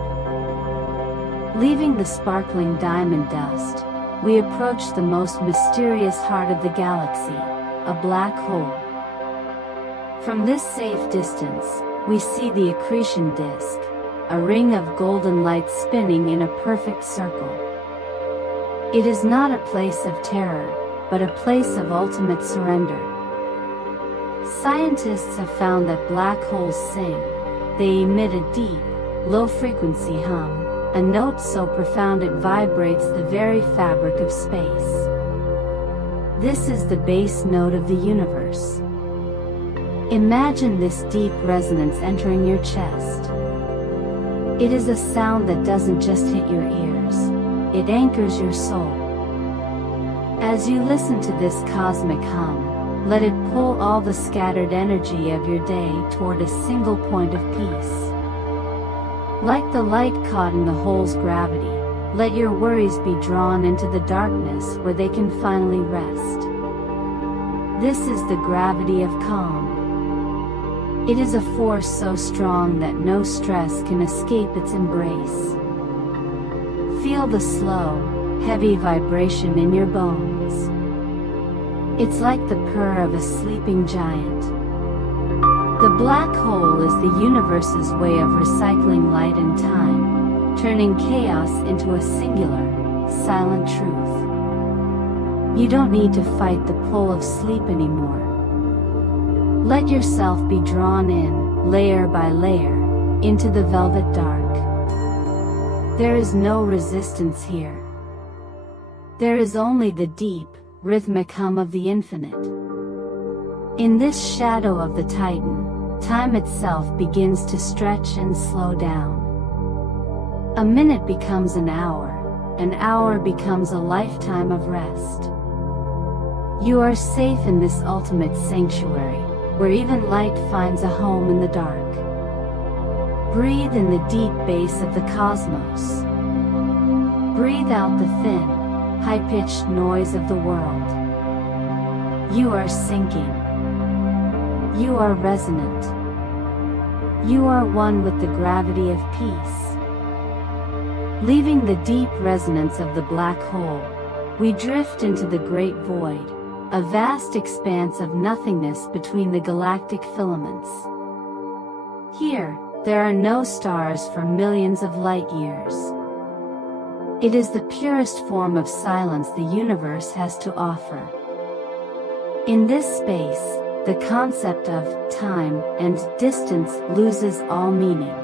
Leaving the sparkling diamond dust, we approach the most mysterious heart of the galaxy, a black hole. From this safe distance, we see the accretion disk, a ring of golden light spinning in a perfect circle. It is not a place of terror, but a place of ultimate surrender. Scientists have found that black holes sing. They emit a deep, low-frequency hum, a note so profound it vibrates the very fabric of space. This is the base note of the universe. Imagine this deep resonance entering your chest. It is a sound that doesn't just hit your ears, it anchors your soul. As you listen to this cosmic hum, let it pull all the scattered energy of your day toward a single point of peace. Like the light caught in the hole's gravity, let your worries be drawn into the darkness where they can finally rest. This is the gravity of calm. It is a force so strong that no stress can escape its embrace. Feel the slow, heavy vibration in your bones. It's like the purr of a sleeping giant. The black hole is the universe's way of recycling light and time, turning chaos into a singular, silent truth. You don't need to fight the pull of sleep anymore. Let yourself be drawn in, layer by layer, into the velvet dark. There is no resistance here. There is only the deep, rhythmic hum of the infinite. In this shadow of the Titan, time itself begins to stretch and slow down. A minute becomes an hour becomes a lifetime of rest. You are safe in this ultimate sanctuary, where even light finds a home in the dark. Breathe in the deep bass of the cosmos. Breathe out the thin, high-pitched noise of the world. You are sinking. You are resonant. You are one with the gravity of peace. Leaving the deep resonance of the black hole, we drift into the great void, a vast expanse of nothingness between the galactic filaments. Here, there are no stars for millions of light years. It is the purest form of silence the universe has to offer. In this space, the concept of time and distance loses all meaning.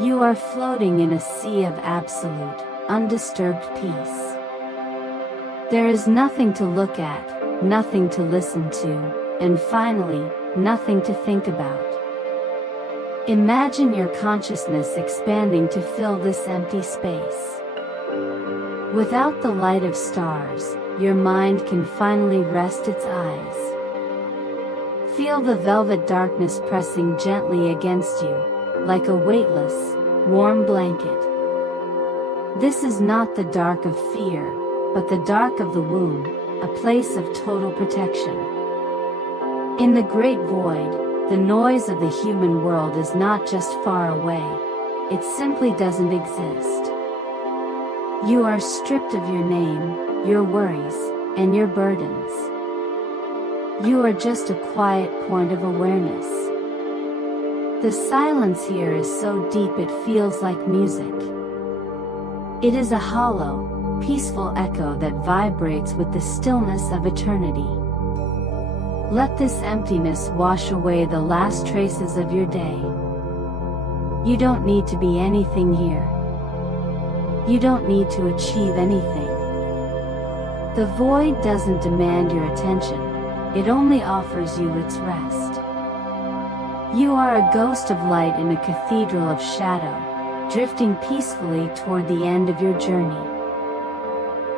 You are floating in a sea of absolute, undisturbed peace. There is nothing to look at, nothing to listen to, and finally, nothing to think about. Imagine your consciousness expanding to fill this empty space. Without the light of stars, your mind can finally rest its eyes. Feel the velvet darkness pressing gently against you, like a weightless, warm blanket. This is not the dark of fear, but the dark of the womb, a place of total protection. In the great void, the noise of the human world is not just far away, it simply doesn't exist. You are stripped of your name, your worries, and your burdens. You are just a quiet point of awareness. The silence here is so deep it feels like music. It is a hollow, peaceful echo that vibrates with the stillness of eternity. Let this emptiness wash away the last traces of your day. You don't need to be anything here. You don't need to achieve anything. The void doesn't demand your attention, it only offers you its rest. You are a ghost of light in a cathedral of shadow, drifting peacefully toward the end of your journey.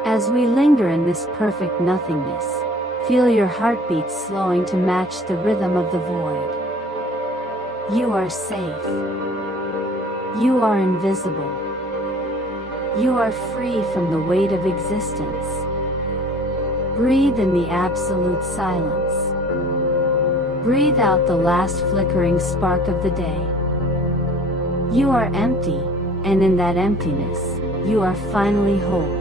As we linger in this perfect nothingness, feel your heartbeat slowing to match the rhythm of the void. You are safe. You are invisible. You are free from the weight of existence. Breathe in the absolute silence. Breathe out the last flickering spark of the day. You are empty, and in that emptiness, you are finally whole.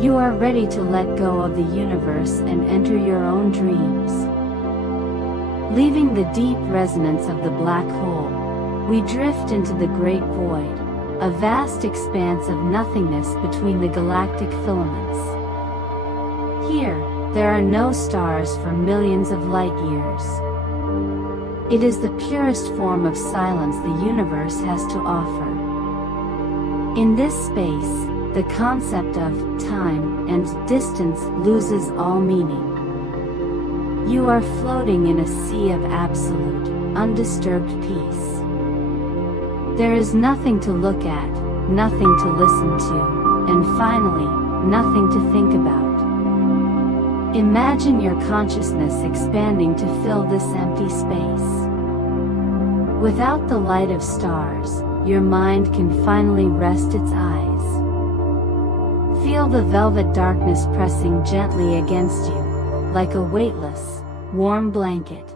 You are ready to let go of the universe and enter your own dreams. Leaving the deep resonance of the black hole, we drift into the great void, a vast expanse of nothingness between the galactic filaments. Here, there are no stars for millions of light years. It is the purest form of silence the universe has to offer. In this space, the concept of time and distance loses all meaning. You are floating in a sea of absolute, undisturbed peace. There is nothing to look at, nothing to listen to, and finally, nothing to think about. Imagine your consciousness expanding to fill this empty space. Without the light of stars, your mind can finally rest its eyes. Feel the velvet darkness pressing gently against you, like a weightless, warm blanket.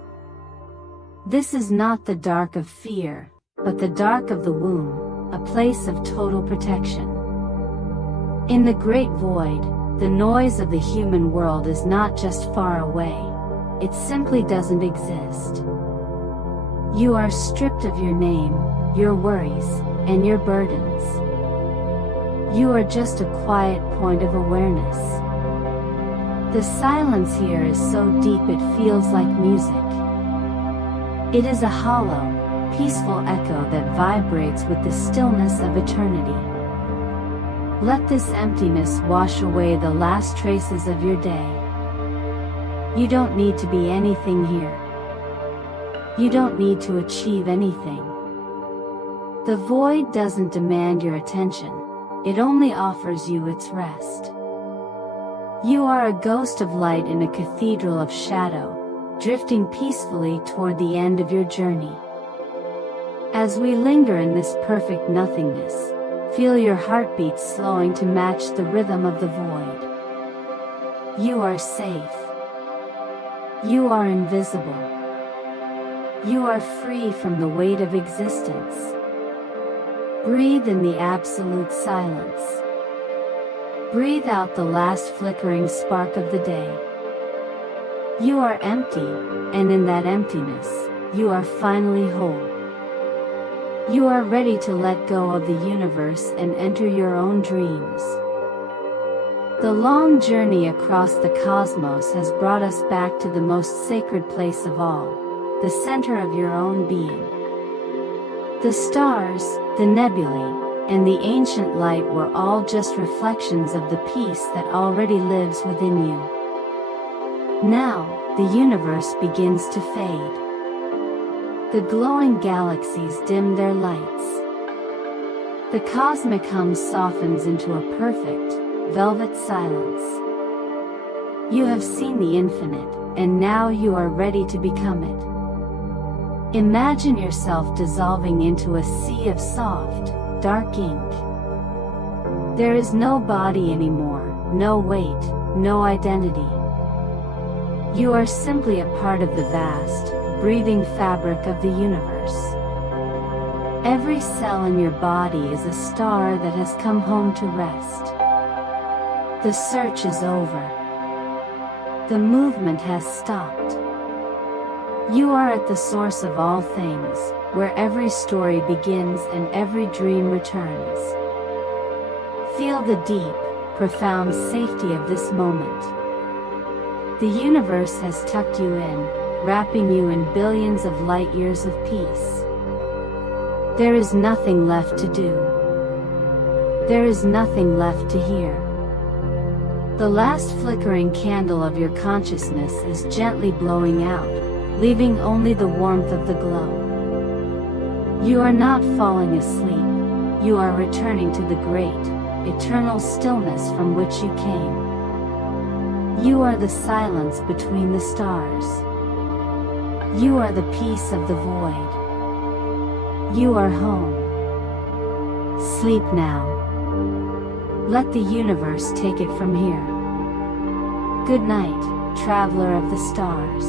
This is not the dark of fear, but the dark of the womb, a place of total protection. In the great void, the noise of the human world is not just far away, it simply doesn't exist. You are stripped of your name, your worries, and your burdens. You are just a quiet point of awareness. The silence here is so deep it feels like music. It is a hollow, peaceful echo that vibrates with the stillness of eternity. Let this emptiness wash away the last traces of your day. You don't need to be anything here. You don't need to achieve anything. The void doesn't demand your attention, it only offers you its rest. You are a ghost of light in a cathedral of shadow, drifting peacefully toward the end of your journey. As we linger in this perfect nothingness, feel your heartbeat slowing to match the rhythm of the void. You are safe. You are invisible. You are free from the weight of existence. Breathe in the absolute silence. Breathe out the last flickering spark of the day. You are empty, and in that emptiness, you are finally whole. You are ready to let go of the universe and enter your own dreams. The long journey across the cosmos has brought us back to the most sacred place of all, the center of your own being. The stars, the nebulae, and the ancient light were all just reflections of the peace that already lives within you. Now, the universe begins to fade. The glowing galaxies dim their lights. The cosmic hum softens into a perfect, velvet silence. You have seen the infinite, and now you are ready to become it. Imagine yourself dissolving into a sea of soft, dark ink. There is no body anymore, no weight, no identity. You are simply a part of the vast, breathing fabric of the universe. Every cell in your body is a star that has come home to rest. The search is over. The movement has stopped. You are at the source of all things, where every story begins and every dream returns. Feel the deep, profound safety of this moment. The universe has tucked you in, wrapping you in billions of light years of peace. There is nothing left to do. There is nothing left to hear. The last flickering candle of your consciousness is gently blowing out, leaving only the warmth of the glow. You are not falling asleep, you are returning to the great, eternal stillness from which you came. You are the silence between the stars. You are the peace of the void. You are home. Sleep now. Let the universe take it from here. Good night, traveler of the stars.